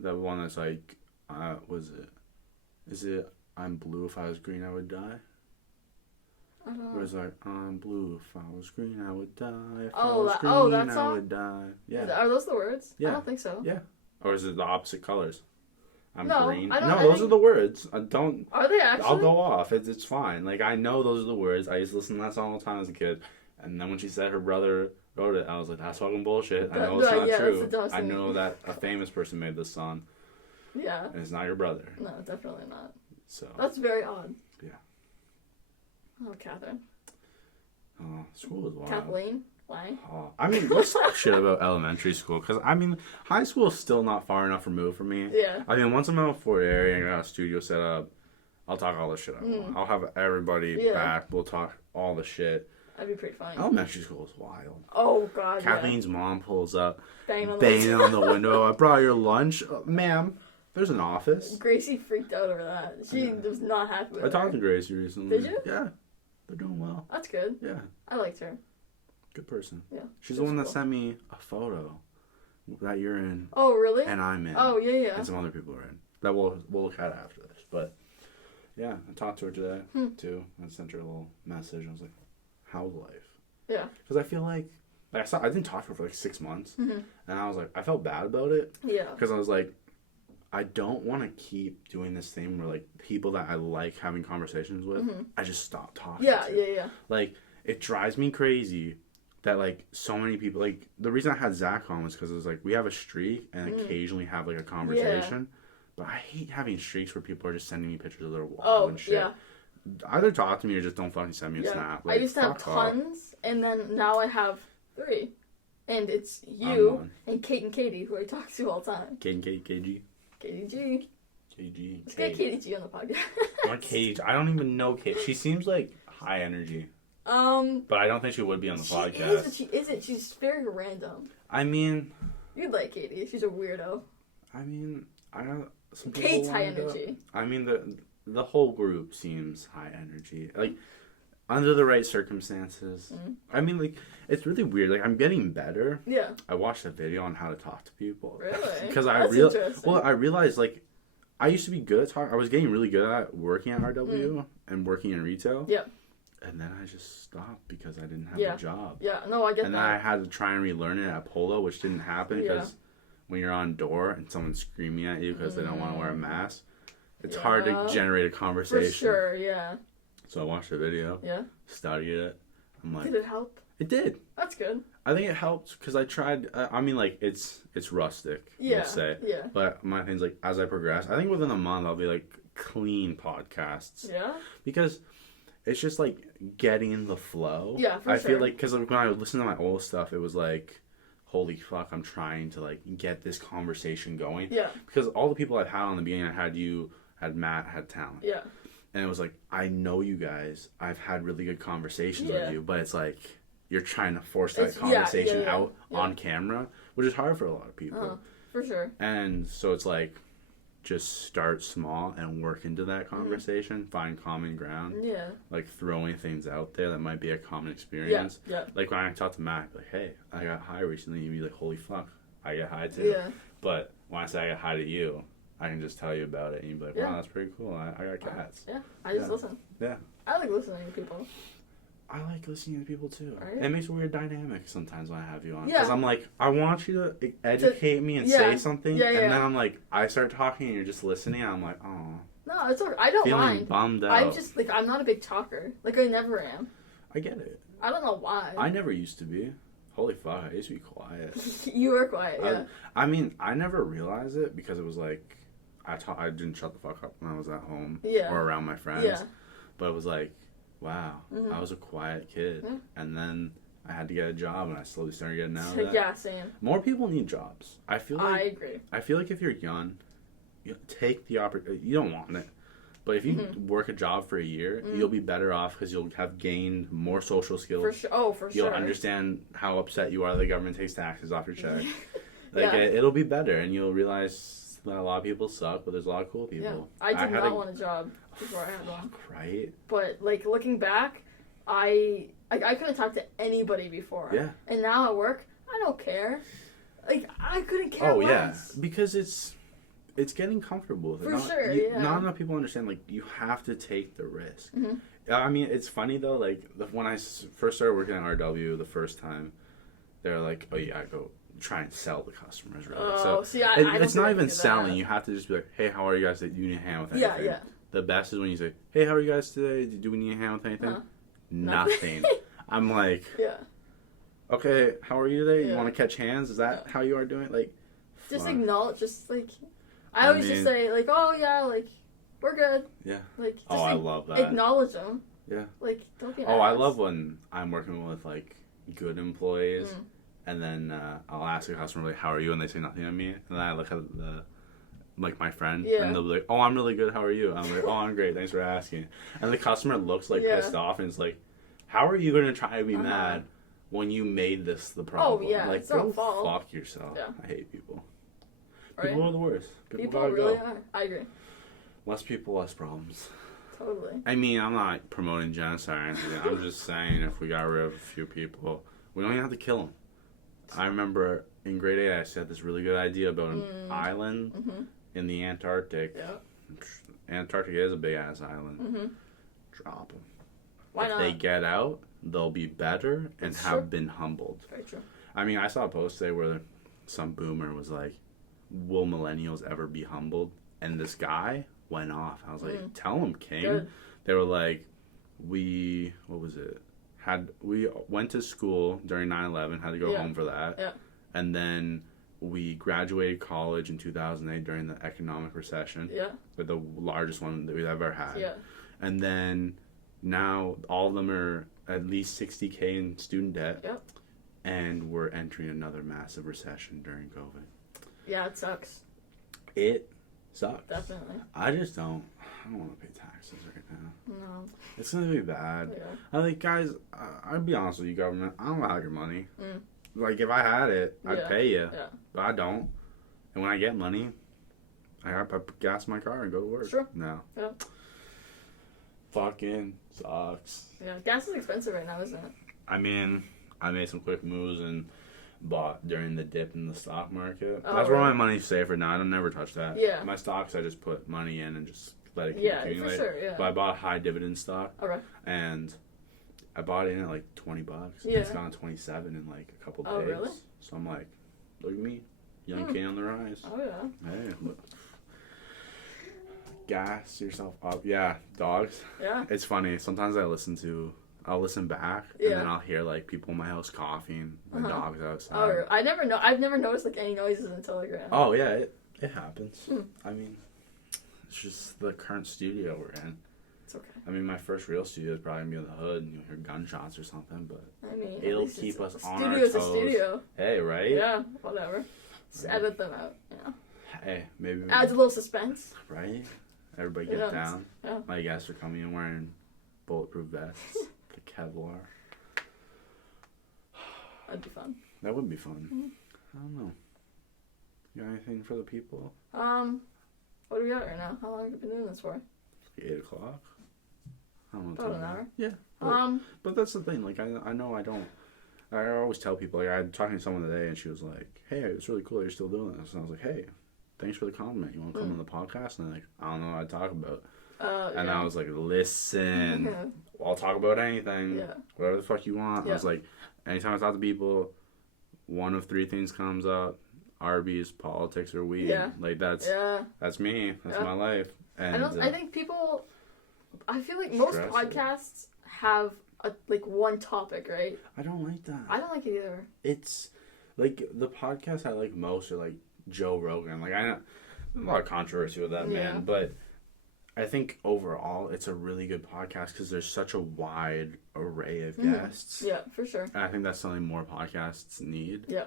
The one that's like, is it I'm blue, if I was green I would die? I don't know. It was like, I'm blue, if I was green I would die. If I was green, that song? I would die. Yeah. Are those the words? Yeah. I don't think so. Yeah. Or is it the opposite colors? I'm no, green. No, those are the words. I don't. Are they actually? I'll go off. It's fine. Like, I know those are the words. I used to listen to that song all the time as a kid. And then when she said her brother wrote it, I was like, that's fucking bullshit. I know it's not true. I know that a famous person made this song. Yeah. And it's not your brother. No, definitely not. So. That's very odd. Yeah. Oh, Catherine. Oh, school was wild. Kathleen? Why? Oh, I mean, let's talk shit about elementary school. Because, I mean, high school is still not far enough removed from me. Yeah. I mean, once I'm out of Fort Erie and I got a studio set up, I'll talk all the shit I want. I'll have everybody back. We'll talk all the shit. That'd be pretty funny. Elementary school is wild. Oh, God, Kathleen's mom pulls up, banging on the window. I brought your lunch. Ma'am, there's an office. Gracie freaked out over that. She was not happy with I talked to Gracie recently. Did you? Yeah. They're doing well. That's good. Yeah. I liked her. Good person. Yeah. She's the one that sent me a photo that you're in. Oh, really? And I'm in. Oh, yeah. And some other people are in. That we'll look at after this. But, yeah, I talked to her today, too. I sent her a little message. I was like, how's life? Yeah. Because I feel like I didn't talk to her for like 6 months. And I was like, I felt bad about it. Yeah. Because I was like, I don't want to keep doing this thing where, like, people that I like having conversations with, I just stop talking to. Yeah. Like, it drives me crazy that, like, so many people, like, the reason I had Zach on was because it was like, we have a streak and occasionally have, like, a conversation. But I hate having streaks where people are just sending me pictures of their wall and shit. Yeah. Either talk to me or just don't fucking send me a snap. Like, I used to have tons, and then now I have 3. And it's you and Kate and Katie, who I talk to all the time. Kate and KG. Katie G. KG. Let's get Katie G on the podcast. Not Kate. I don't even know Kate. She seems like high energy. But I don't think she would be on the podcast. She isn't. She's very random. I mean... You'd like Katie. She's a weirdo. I mean, I got some people Kate's high energy. I mean, the whole group seems high energy. Like, under the right circumstances. I mean, like, it's really weird. Like, I'm getting better. Yeah. I watched a video on how to talk to people. Really? Because I realized, like, I used to be good at talking. I was getting really good at working at RW and working in retail. Yeah. And then I just stopped because I didn't have a job. Yeah, no, I get that. And then I had to try and relearn it at Polo, which didn't happen because when you're on door and someone's screaming at you because they don't want to wear a mask, it's hard to generate a conversation. For sure, yeah. So I watched the video. Yeah. Studied it. I'm like, did it help? It did. That's good. I think it helped because I tried. I mean, like, it's rustic. We'll say. Yeah. But my thing's like, as I progress, I think within a month I'll be like clean podcasts. Yeah. Because it's just like getting the flow. Yeah, for sure. I feel like because when I listened to my old stuff, it was like holy fuck, I'm trying to like get this conversation going. Yeah. Because all the people I've had on the beginning, I had you, had Matt, had Talent. Yeah. And it was like, I know you guys. I've had really good conversations with you, but it's like you're trying to force that conversation out on camera, which is hard for a lot of people. For sure. And so it's like, just start small and work into that conversation, find common ground. Yeah. Like throwing things out there that might be a common experience. Yeah. Like when I talk to Matt, like, hey, I got high recently, you'd be like, holy fuck, I get high too. Yeah. But when I say I get high to you, I can just tell you about it and you'd be like, wow, that's pretty cool. I got cats. Yeah. I just listen. Yeah. I like listening to people. I like listening to people too. Right. It makes a weird dynamic sometimes when I have you on. Because I'm like, I want you to educate me and say something. And then I'm like, I start talking and you're just listening. And I'm like, oh. No, it's okay. I don't mind. Bummed out. I'm just like, I'm not a big talker. Like, I never am. I get it. I don't know why. I never used to be. Holy fuck, I used to be quiet. You were quiet, yeah. I mean, I never realized it because it was like, I didn't shut the fuck up when I was at home. Or around my friends. Yeah. But it was like, wow, I was a quiet kid. And then I had to get a job and I slowly started getting out of that. Yeah, same. More people need jobs. I feel like, I agree. I feel like if you're young, you take the opportunity. You don't want it. But if you work a job for a year, you'll be better off because you'll have gained more social skills. For sure. Oh, for sure. You'll understand how upset you are that the government takes taxes off your check. It'll be better and you'll realize that a lot of people suck, but there's a lot of cool people. Yeah. I did not want a job before I had one. Right? But, like, looking back, I couldn't talk to anybody before. Yeah. And now at work, I don't care. Like, I couldn't care less. Yeah. Because it's getting comfortable with it. For sure, Not enough people understand, like, you have to take the risk. I mean, it's funny, though, like, when I first started working at RW the first time, they're like, oh, yeah, go try and sell the customers, really. Oh, so it's not even selling. You have to just be like, hey, how are you guys? Do you need a hand with anything? Yeah. The best is when you say, hey, how are you guys today? Do we need a hand with anything? Nothing. I'm like, okay, how are you today? You want to catch hands? Is that how you are doing? Like, just acknowledge, just like, I always just say, like, oh, yeah, like, we're good. Yeah. Like, just I love that. Acknowledge them. Yeah. Like, don't be an ass. I love when I'm working with, like, good employees. And then I'll ask a customer, like, how are you? And they say nothing to me. And then I look at my friend. Yeah. And they'll be like, oh, I'm really good. How are you? I'm like, oh, I'm great. Thanks for asking. And the customer looks, like, pissed off. And it's like, how are you going to try to be mad when you made this the problem? Oh, yeah. Like, it's go fuck yourself. Yeah. I hate people. Right? People are the worst. People really are. I agree. Less people, less problems. Totally. I mean, I'm not promoting genocide or anything. I'm just saying if we got rid of a few people, we don't even have to kill them. I remember in grade 8, I said this really good idea about an island in the Antarctic. Yeah. Antarctica is a big-ass island. Drop them. Why not? If they get out, they'll be better and have been humbled. Very true. I mean, I saw a post today where some boomer was like, will millennials ever be humbled? And this guy went off. I was like, tell him, King. Good. They were like, we went to school during 9/11, had to go home for that. Yeah. And then we graduated college in 2008 during the economic recession. Yeah. The largest one that we've ever had. Yeah. And then now all of them are at least $60K in student debt. Yep. And we're entering another massive recession during COVID. Yeah, it sucks. It sucks. Definitely. I don't want to pay taxes right now. No. It's going to be bad. Yeah. I think, guys, I'll be honest with you, government. I don't have your money. Like, if I had it, I'd pay you. Yeah. But I don't. And when I get money, I got to gas my car and go to work. Sure. No. Yeah. Fucking sucks. Yeah, gas is expensive right now, isn't it? I mean, I made some quick moves and bought during the dip in the stock market. That's where my money's safer now. I don't never touch that. Yeah. My stocks, I just put money in and just let it keep accumulating. For sure, yeah. But I bought a high dividend stock. Okay. And I bought it in at like $20. Yeah. It's gone 27 in like a couple days. Oh, really? So I'm like, look at me. Young king on the rise. Oh, yeah. Hey, look. Gas yourself up. Yeah, dogs. Yeah. It's funny. Sometimes I'll listen back, and then I'll hear, like, people in my house coughing, the dogs outside. Oh, I've never noticed, like, any noises until, like, right now. Oh, yeah, it happens. I mean, it's just the current studio we're in. It's okay. I mean, my first real studio is probably going to be in the hood and you'll hear gunshots or something, but I mean, it'll keep us on our toes. Studio's a studio. Hey, right? Yeah, whatever. Just edit them out, Hey, maybe. Adds a little suspense. Right? Everybody get down. Yeah. My guests are coming in wearing bulletproof vests. The Kevlar. That'd be fun. That would be fun. Mm-hmm. I don't know. You got anything for the people? What do we got right now? How long have you been doing this for? 8 o'clock. I don't know. About an hour? Yeah. But that's the thing. Like, I know I don't. I always tell people, like, I'm talking to someone today and she was like, hey, it's really cool that you're still doing this. And I was like, hey, thanks for the compliment. You want to come on the podcast? And they're like, I don't know what to talk about. And I was like, listen, I'll talk about anything. Yeah. Whatever the fuck you want. I was like, anytime I talk to people, one of 3 things comes up. Arby's, politics, or weed. Yeah. Like, that's me. That's my life. And I think people, I feel like most podcasts have one topic, right? I don't like that. I don't like it either. It's like the podcasts I like most are like Joe Rogan. Like, I know a lot of controversy with that man, but I think overall it's a really good podcast because there's such a wide array of guests. Yeah, for sure. And I think that's something more podcasts need. Yeah.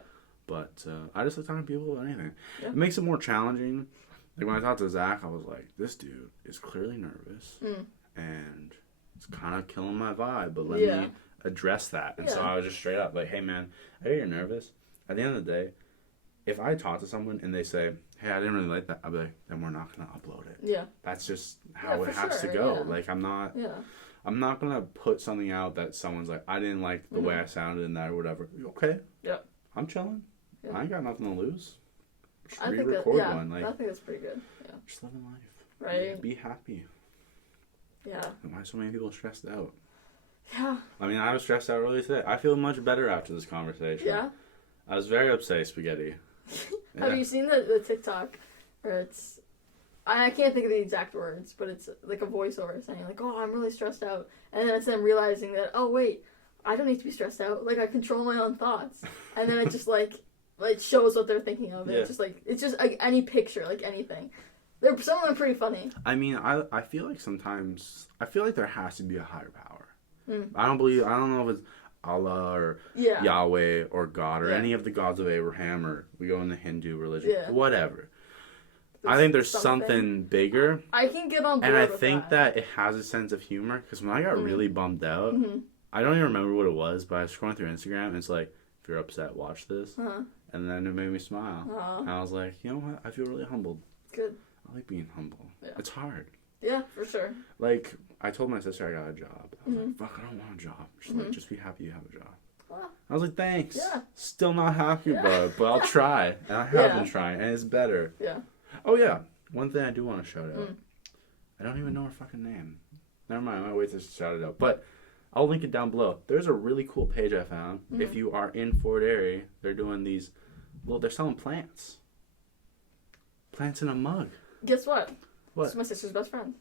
But I just like talking to people about anything. Yeah. It makes it more challenging. Like, when I talked to Zach, I was like, this dude is clearly nervous. And it's kind of killing my vibe. But let me address that. And so I was just straight up like, hey, man, I hear you're nervous. At the end of the day, if I talk to someone and they say, hey, I didn't really like that, I'll be like, then we're not going to upload it. Yeah. That's just how it has to go. Yeah. Like, I'm not going to put something out that someone's like, I didn't like the way I sounded in that or whatever. Okay. Yeah. I'm chilling. Yeah. I ain't got nothing to lose. Just re-record one. Like, I think that's pretty good. Yeah. Just living life. Right. Yeah, be happy. Yeah. And why are so many people stressed out? Yeah. I mean, I was stressed out earlier today. I feel much better after this conversation. Yeah. I was very upset, Spaghetti. Have you seen the TikTok where it's, I can't think of the exact words, but it's like a voiceover saying like, oh, I'm really stressed out. And then it's them realizing that, oh, wait, I don't need to be stressed out. Like, I control my own thoughts. And then it just like shows what they're thinking of. And it's just like any picture, like anything. Some of them are pretty funny. I mean, I feel like sometimes, there has to be a higher power. I don't know if it's Allah or Yahweh or God or any of the gods of Abraham, or we go in the Hindu religion, whatever. I think there's something bigger. I can get on board and I with think that it has a sense of humor, because when I got really bummed out, I don't even remember what it was, but I was scrolling through Instagram and it's like, if you're upset, watch this. And then it made me smile. And I was like, you know what? I feel really humbled. Good. I like being humble. Yeah. It's hard. Yeah, for sure. Like, I told my sister I got a job. I was like, fuck, I don't want a job. She's like, just be happy you have a job. I was like, thanks. Yeah. Still not happy, but I'll try. And I have been trying, and it's better. Yeah. Oh, yeah. One thing I do want to shout out. I don't even know her fucking name. Never mind. I might wait to shout it out. But I'll link it down below. There's a really cool page I found. If you are in Fort Erie, they're doing these, they're selling plants. Plants in a mug. Guess what? What? It's my sister's best friend.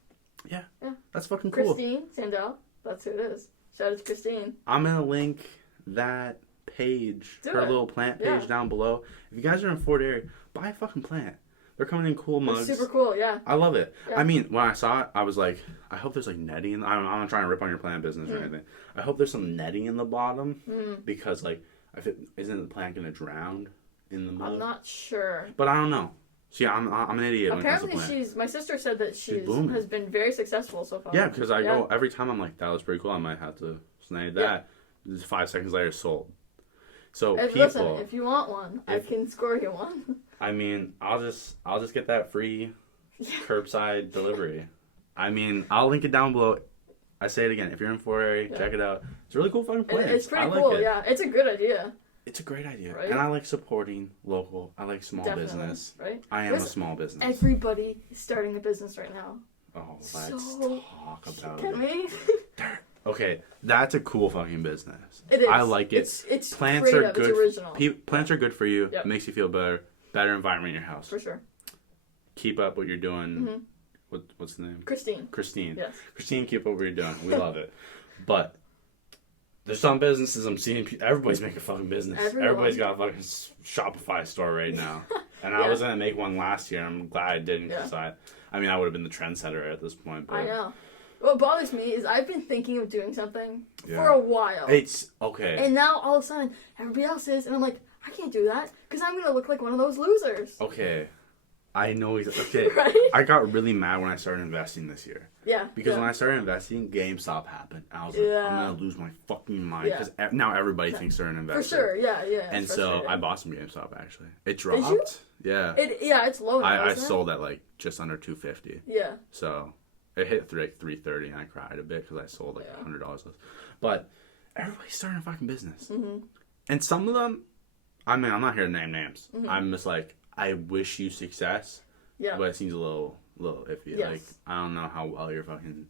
Yeah. Yeah. That's fucking cool. Christine Sandell. That's who it is. Shout out to Christine. I'm going to link that page, her little plant page down below. If you guys are in Fort Erie, buy a fucking plant. They're coming in cool mugs. It's super cool, yeah. I love it. Yeah. I mean, when I saw it, I was like, I hope there's like netting. I'm not trying to rip on your plant business or anything. I hope there's some netting in the bottom because, like, isn't the plant going to drown in the mug? I'm not sure. But I don't know. See, I'm an idiot. Apparently, my sister said that she has been very successful so far. Yeah, because I go every time. I'm like, that was pretty cool. I might have to snag that. Just 5 seconds later, sold. So listen, if you want one, I can score you one. I mean, I'll just get that free curbside delivery. I mean, I'll link it down below. I say it again. If you're in Fort Erie, check it out. It's a really cool fucking place. It's pretty cool. Yeah, it's a good idea. It's a great idea. Right? And I like supporting local. I like small business. Right? I am a small business. Everybody is starting a business right now. Oh, let's talk about it. Okay, that's a cool fucking business. It is. I like it. It's plants creative. Are good. It's original. Plants are good for you. Yep. It makes you feel better. Better environment in your house. For sure. Keep up what you're doing. What's the name? Christine. Yes. Christine, keep up what you're doing. We love it. But there's some businesses I'm seeing. Everybody's making a fucking business. Everybody's got a fucking Shopify store right now. And I was gonna make one last year. I'm glad I didn't because I mean I would have been the trendsetter at this point. But I know. What bothers me is I've been thinking of doing something for a while. It's okay. And now all of a sudden everybody else is, and I'm like, I can't do that because I'm gonna look like one of those losers. Okay. I know exactly. Okay. Right? I got really mad when I started investing this year. Yeah. Because when I started investing, GameStop happened. I was like, I'm going to lose my fucking mind. Because now everybody thinks they're an investor. For sure, yeah. And so I bought some GameStop, actually. It dropped. Yeah. It's low now, I sold at like just under $250. Yeah. So it hit like $330 and I cried a bit because I sold like $100 less. But everybody's starting a fucking business. Mm-hmm. And some of them, I mean, I'm not here to name names. Mm-hmm. I'm just like, I wish you success. Yeah. But it seems a little iffy. Yes. Like, I don't know how well your fucking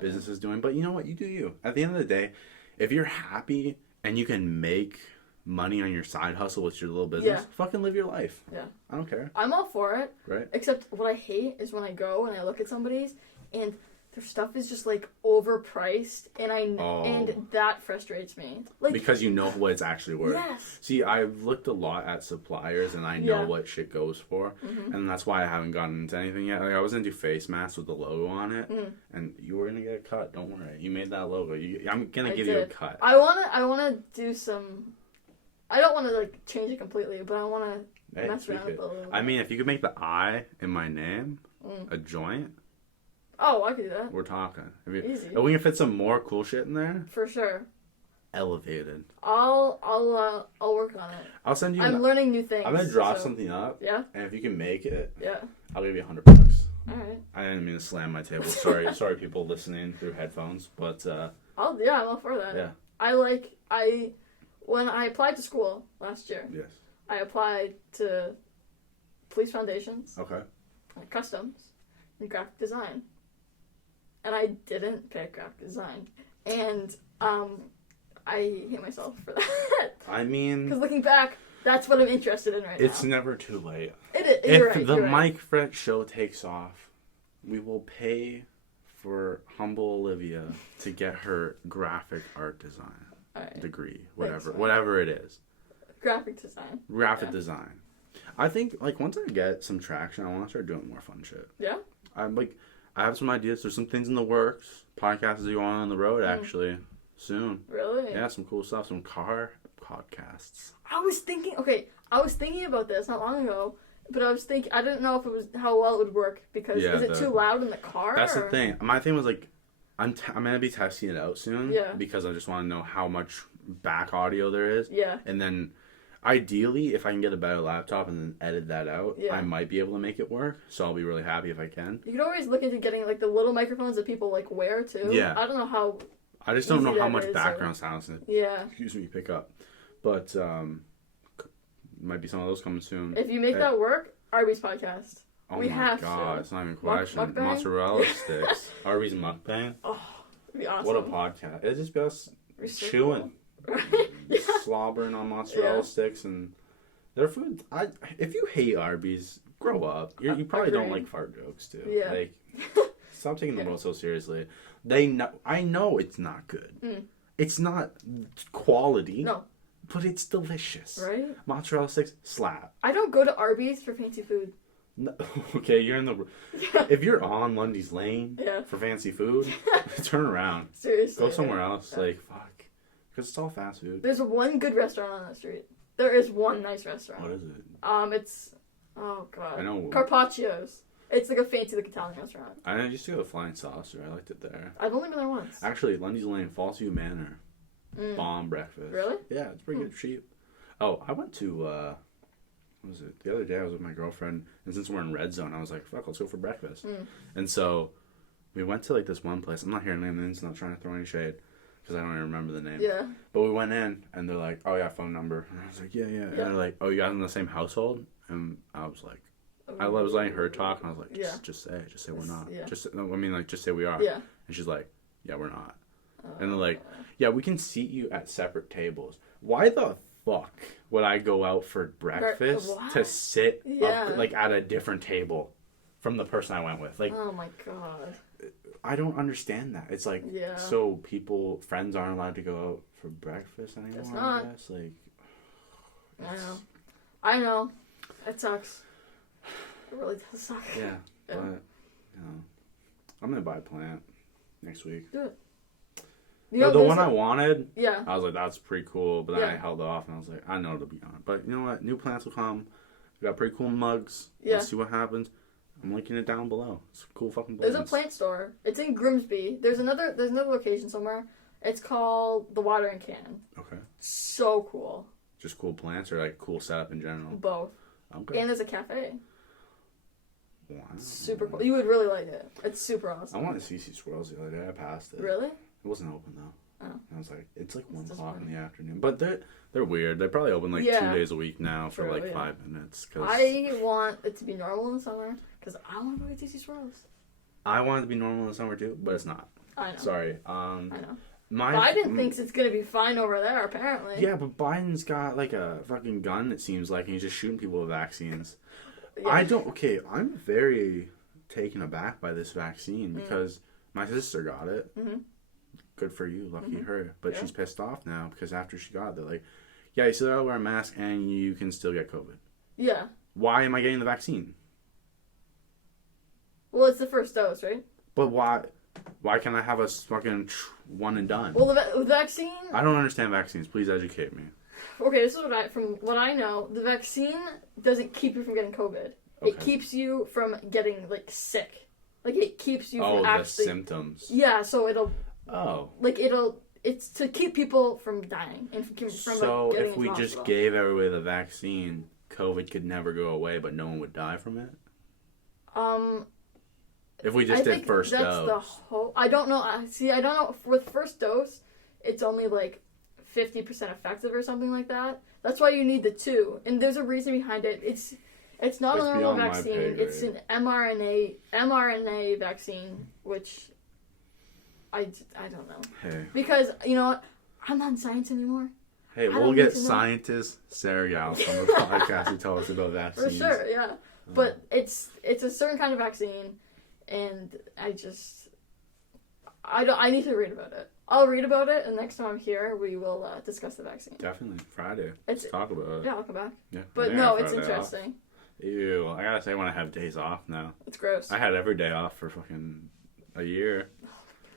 business is doing. But you know what? You do you. At the end of the day, if you're happy and you can make money on your side hustle with your little business, fucking live your life. Yeah. I don't care. I'm all for it. Right. Except what I hate is when I go and I look at somebody's and their stuff is just like overpriced, and that frustrates me. Like, because you know what it's actually worth. Yes. See, I've looked a lot at suppliers, and I know what shit goes for, and that's why I haven't gotten into anything yet. Like, I was gonna do face masks with the logo on it, and you were gonna get a cut. Don't worry, you made that logo. I'm gonna give you a cut. I wanna do some. I don't want to like change it completely, but I want to mess around with it a little bit. I mean, if you could make the I in my name a joint. Oh, I could do that. We're talking. Easy. If we can fit some more cool shit in there. For sure. Elevated. I'll work on it. I'll send you. I'm learning new things. I'm gonna draw something up. Yeah. And if you can make it. Yeah. I'll give you $100. All right. I didn't mean to slam my table. Sorry, people listening through headphones, but. I'm all for that. Yeah. When I applied to school last year. Yes. I applied to police foundations. Okay. Customs and graphic design. And I didn't pick graphic design. And I hate myself for that. I mean... Because looking back, that's what I'm interested in right now. It's never too late. If the Mike Fret show takes off, we will pay for humble Olivia to get her graphic art design degree. Whatever it is. Graphic design. Graphic design. I think, like, once I get some traction, I want to start doing more fun shit. Yeah? I have some ideas. There's some things in the works. Podcasts are going on the road, actually, soon. Really? Yeah, some cool stuff. Some car podcasts. I was thinking about this not long ago, but I didn't know if it was how well it would work because is it too loud in the car? That's the thing. My thing was like, I'm going to be testing it out soon. Yeah. Because I just want to know how much back audio there is. Yeah. And then... ideally, if I can get a better laptop and then edit that out, I might be able to make it work. So I'll be really happy if I can. You could always look into getting like the little microphones that people like wear too. Yeah. I don't know how. I just don't know how much background sounds. Yeah. Excuse me, pick up. But might be some of those coming soon. If you make that work, Arby's podcast. Oh my god, it's not even a question. Mozzarella sticks. Arby's mukbang. Oh, it'd be awesome. What a podcast! It'd just be us chewing. Slobbering on mozzarella sticks and their food. If you hate Arby's, grow up. You probably don't like fart jokes too. Yeah. Like, stop taking the world so seriously. I know it's not good. It's not quality. No. But it's delicious. Right? Mozzarella sticks slap. I don't go to Arby's for fancy food. No, okay, you're in the... If you're on Lundy's Lane for fancy food, turn around. Seriously. Go somewhere else. Like, fuck. Because it's all fast food. There's one good restaurant on that street. There is one nice restaurant. What is it? It's... Oh, God. I know. Carpaccio's. It's like a fancy, like, Italian restaurant. I used to go to Flying Saucer. I liked it there. I've only been there once. Actually, Lundy's Lane, Fallsview Manor. Bomb breakfast. Really? Yeah, it's pretty good, cheap. Oh, I went to... what was it? The other day I was with my girlfriend, and since we're in Red Zone, I was like, fuck, let's go for breakfast. And so, we went to, like, this one place. I'm not here to name names, not trying to throw any shade. Because I don't even remember the name. Yeah. But we went in, and they're like, oh, yeah, phone number. And I was like, yeah. And they're like, oh, you guys in the same household? And I was like, I was letting her talk, and I was like, just say we're not. Yeah. Just say we are. Yeah. And she's like, yeah, we're not. And they're like, yeah, we can seat you at separate tables. Why the fuck would I go out for breakfast to sit up, like, at a different table from the person I went with? Like, oh, my God. I don't understand that. It's like, so friends aren't allowed to go out for breakfast anymore, it's not. I guess. Like, I know. It sucks. It really does suck. Yeah. But, I'm going to buy a plant. Next week. Do it. The one I wanted, yeah. I was like, that's pretty cool, but then I held off, and I was like, I know it'll be on. But you know what? New plants will come. We got pretty cool mugs. Yeah. Let's see what happens. I'm linking it down below. It's cool fucking plants. There's a plant store. It's in Grimsby. There's another location somewhere. It's called The Watering Can. Okay. So cool. Just cool plants or like cool setup in general? Both. Okay. And there's a cafe. Wow. Super cool. You would really like it. It's super awesome. I wanted to see squirrels the other day. I passed it. Really? It wasn't open though. Oh. I was like, it's like 1 o'clock in the afternoon. But they're weird. They probably open like 2 days a week now for like 5 minutes. Cause I want it to be normal in the summer because I want to go get to see squirrels. I want it to be normal in the summer too, but it's not. I know. Sorry. I know. Biden thinks it's going to be fine over there, apparently. Yeah, but Biden's got like a fucking gun, it seems like, and he's just shooting people with vaccines. Yeah. I'm very taken aback by this vaccine because my sister got it. Mm-hmm. Good for you, lucky her. But she's pissed off now because after she got it, they're like, yeah, you still gotta wear a mask and you can still get COVID. Yeah. Why am I getting the vaccine? Well, it's the first dose, right? But why? Why can't I have a fucking one and done? Well, the vaccine... I don't understand vaccines. Please educate me. Okay, this is from what I know. The vaccine doesn't keep you from getting COVID. Okay. It keeps you from getting, like, sick. Like, it keeps you from actually... the symptoms. Yeah, so it'll... Oh. Like, it's to keep people from dying. And from so like, getting if we just gave everybody the vaccine, COVID could never go away, but no one would die from it? If we just did first dose. That's the whole... I don't know. See, I don't know. With first dose, it's only like 50% effective or something like that. That's why you need the 2. And there's a reason behind it. It's not a normal vaccine. It's an mRNA vaccine, which I don't know. Hey. Because, you know what? I'm not in science anymore. Hey, we'll get scientist Sarah Galas on the podcast to tell us about vaccines. For sure, yeah. But it's a certain kind of vaccine. And I need to read about it. I'll read about it, and next time I'm here, we will discuss the vaccine. Definitely. Friday. Let's talk about it. Yeah, I'll come back. Yeah. But no, it's interesting. Ew. I gotta say, when I have days off now. It's gross. I had every day off for fucking a year.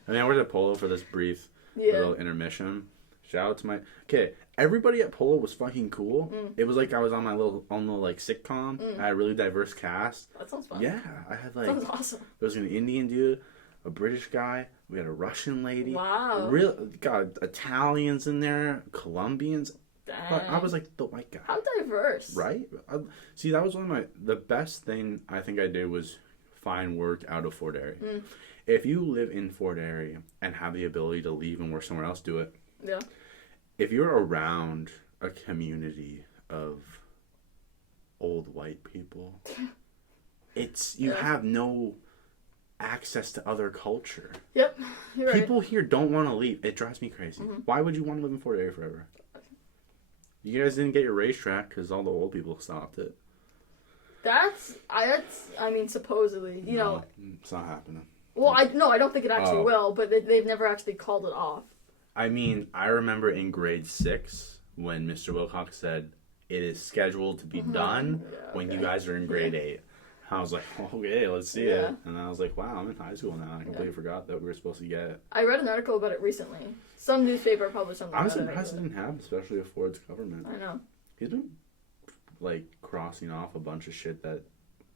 I mean, I worked at Polo for this brief little intermission. Shout out to my... Okay, everybody at Polo was fucking cool. It was like I was on my little like sitcom. I had a really diverse cast. That sounds fun. Yeah, I had like... Sounds awesome. There was an Indian dude, a British guy, we had a Russian lady. Wow. Got Italians in there, Colombians. Dang. But I was like the white guy. How diverse. Right? See, that was one of the best thing I think I did was find work out of Fort Erie. If you live in Fort Erie and have the ability to leave and work somewhere else, do it. Yeah. If you're around a community of old white people, you have no access to other culture. Yep, you're right. People here don't want to leave. It drives me crazy. Why would you want to live in Fort Erie forever? You guys didn't get your racetrack because all the old people stopped it. I mean, supposedly, you know. It's not happening. Well, I don't think it actually will, but they've never actually called it off. I mean, I remember in grade 6 when Mr. Wilcox said it is scheduled to be done when you guys are in grade 8. I was like, okay, let's see it. And I was like, wow, I'm in high school now. I completely forgot that we were supposed to get it. I read an article about it recently. Some newspaper published something about it. I'm surprised it didn't happen, especially with Ford's government. I know. He's been, like, crossing off a bunch of shit that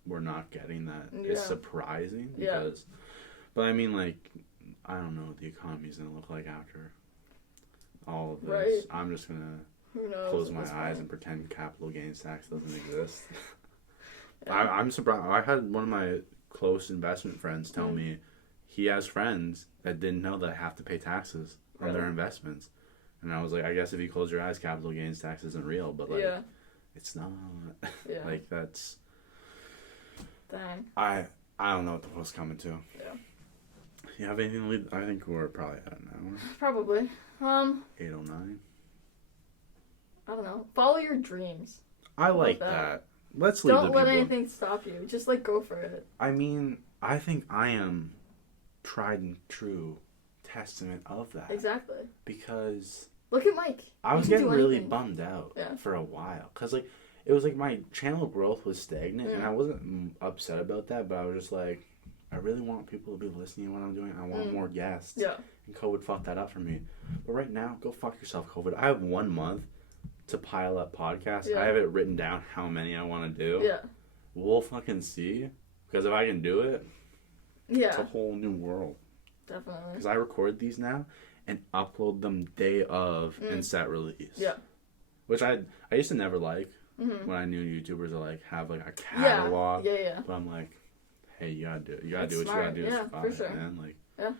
we're not getting that is surprising. Because, but I mean, like, I don't know what the economy's going to look like after all of this. Right. I'm just going to close my eyes and pretend capital gains tax doesn't exist. I'm surprised. I had one of my close investment friends tell me he has friends that didn't know that have to pay taxes on their investments. And I was like, I guess if you close your eyes, capital gains tax isn't real. But, like, it's not. Yeah. Like, that's... Dang. I don't know what the world's coming to. Yeah. You have anything to leave? I think we're probably at an hour. Probably. 8:09. I don't know. Follow your dreams. I like that. Let's leave Don't let anything stop you. Just, like, go for it. I mean, I think I am tried and true testament of that. Exactly. Because... Look at Mike. I was getting really bummed out for a while. Because, like, it was like my channel growth was stagnant. And I wasn't upset about that, but I was just like, I really want people to be listening to what I'm doing. I want more guests. Yeah. And COVID fucked that up for me. But right now, go fuck yourself, COVID. I have 1 month to pile up podcasts. Yeah. I have it written down how many I want to do. Yeah. We'll fucking see. Because if I can do it, it's a whole new world. Definitely. Because I record these now and upload them day of and set release. Yeah. Which I used to never like when I knew YouTubers are like have like a catalog. Yeah. Yeah. But I'm like, hey, you gotta do it. You gotta do what you gotta do. Yeah, for sure. Man. Like, yeah.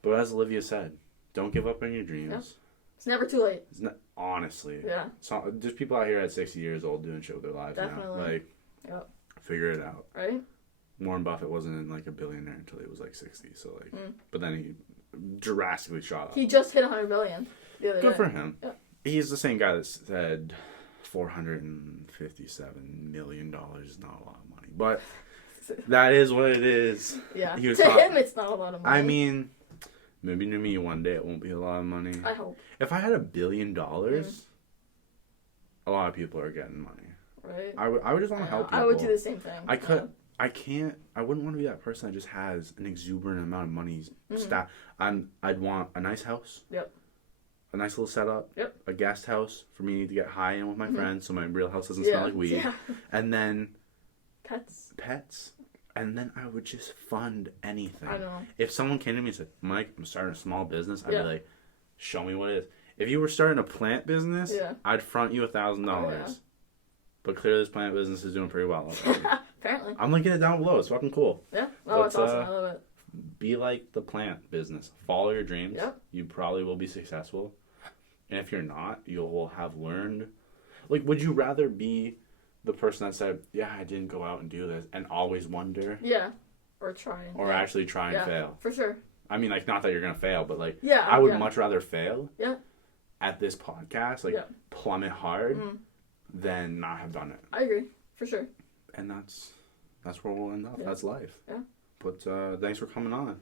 But as Olivia said, don't give up on your dreams. Yeah. It's never too late. It's not, honestly. Yeah. So there's people out here at 60 years old doing shit with their lives now. Like, figure it out. Right. Warren Buffett wasn't like a billionaire until he was like 60. So like, but then he drastically shot up. He just hit 100 billion the other day. Good for him. Yeah. He's the same guy that said $457 million is not a lot of money, but that is what it is. Yeah. To him, it's not a lot of money. I mean, maybe to me one day it won't be a lot of money. I hope. If I had $1 billion, a lot of people are getting money. Right. I would just want to help people. I would do the same thing. I wouldn't want to be that person that just has an exuberant amount of money. I'd want a nice house. Yep. A nice little setup. Yep. A guest house for me to get high in with my friends so my real house doesn't smell like weed. Yeah. And then pets. And then I would just fund anything. I know. If someone came to me and said, Mike, I'm starting a small business, I'd be like, show me what it is. If you were starting a plant business, I'd front you $1,000. Oh, yeah. But clearly this plant business is doing pretty well. Apparently. I'm linking it down below. It's fucking cool. Yeah. Oh, it's awesome. I love it. Be like the plant business. Follow your dreams. Yep. You probably will be successful. And if you're not, you will have learned. Like, would you rather be the person that said, yeah, I didn't go out and do this, and always wonder? Yeah. Or try. Or actually try and fail. For sure. I mean, like, not that you're going to fail, but, like, I would much rather fail at this podcast, like, plummet hard, than not have done it. I agree. For sure. And that's where we'll end up. Yeah. That's life. Yeah. But thanks for coming on.